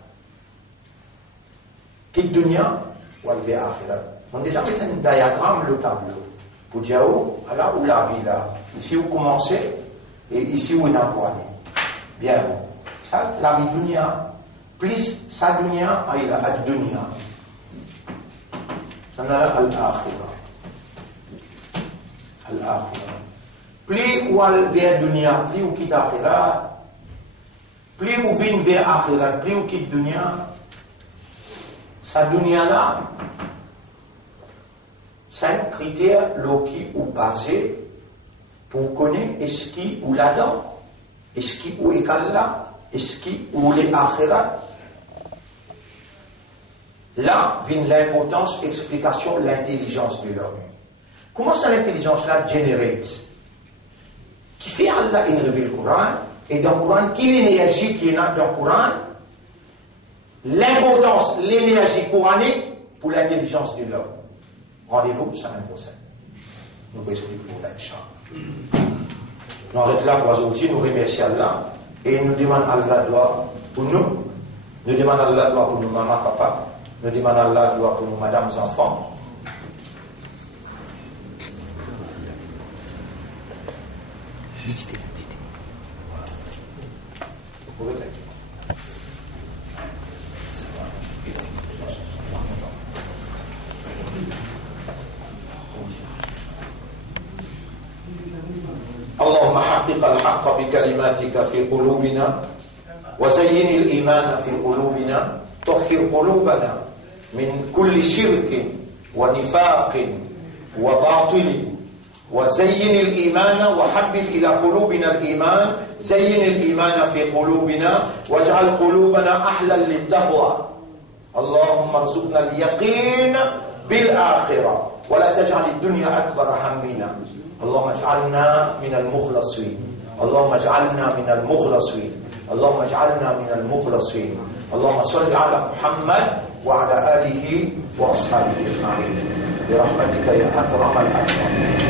Qui dunya ou avec Akhirat. On a déjà mis un diagramme, le tableau, pour dire là où la vie là. Ici où commencez et ici où il n'a pas. Bien, ça, la vie dunya, plus sa dunya ila ad-dunya. Sanala al-akhirah. Al-akhirah. Plus ou al vers dunya, plus ou quitte akhirah, plus ou vin vers akhirah, plus ou quitte dunya, sa dunya là, 5 critères qui ou basés pour connaître est-ce qui ou là-dedans, est-ce qui ou égal là, est-ce qui ou les akhirat. Là vient l'importance, explication, l'intelligence de l'homme. Comment ça l'intelligence-là génère? Qui fait Allah révèle le Coran, et dans le Coran, quelle énergie qui est dans le Coran, l'importance, l'énergie coranique pour l'intelligence de l'homme. Rendez-vous la semaine prochaine. Nous allons expliquer pour l'inchallah. Nous arrêtons là pour aujourd'hui, nous remercions Allah et nous demandons Allah doigt pour nous. Nous demandons Allah doigt pour nous, maman, papa. Nous demandons Allah doigt pour nous, madame, enfants. اللهم حقق الحق بكلماتك في قلوبنا وزين الإيمان في قلوبنا طهر قلوبنا من كل شرك ونفاق وباطل وزين الإيمان وحبب إلى قلوبنا الإيمان زين الإيمان في قلوبنا واجعل قلوبنا أحلا للتقوى اللهم ارزقنا اليقين بالآخرة ولا تجعل الدنيا أكبر همنا اللهم اجعلنا من المخلصين اللهم اجعلنا من المخلصين اللهم اجعلنا من المخلصين اللهم صل على محمد وعلى آله وأصحابه أجمعين برحمتك يا أكرم الأكرمين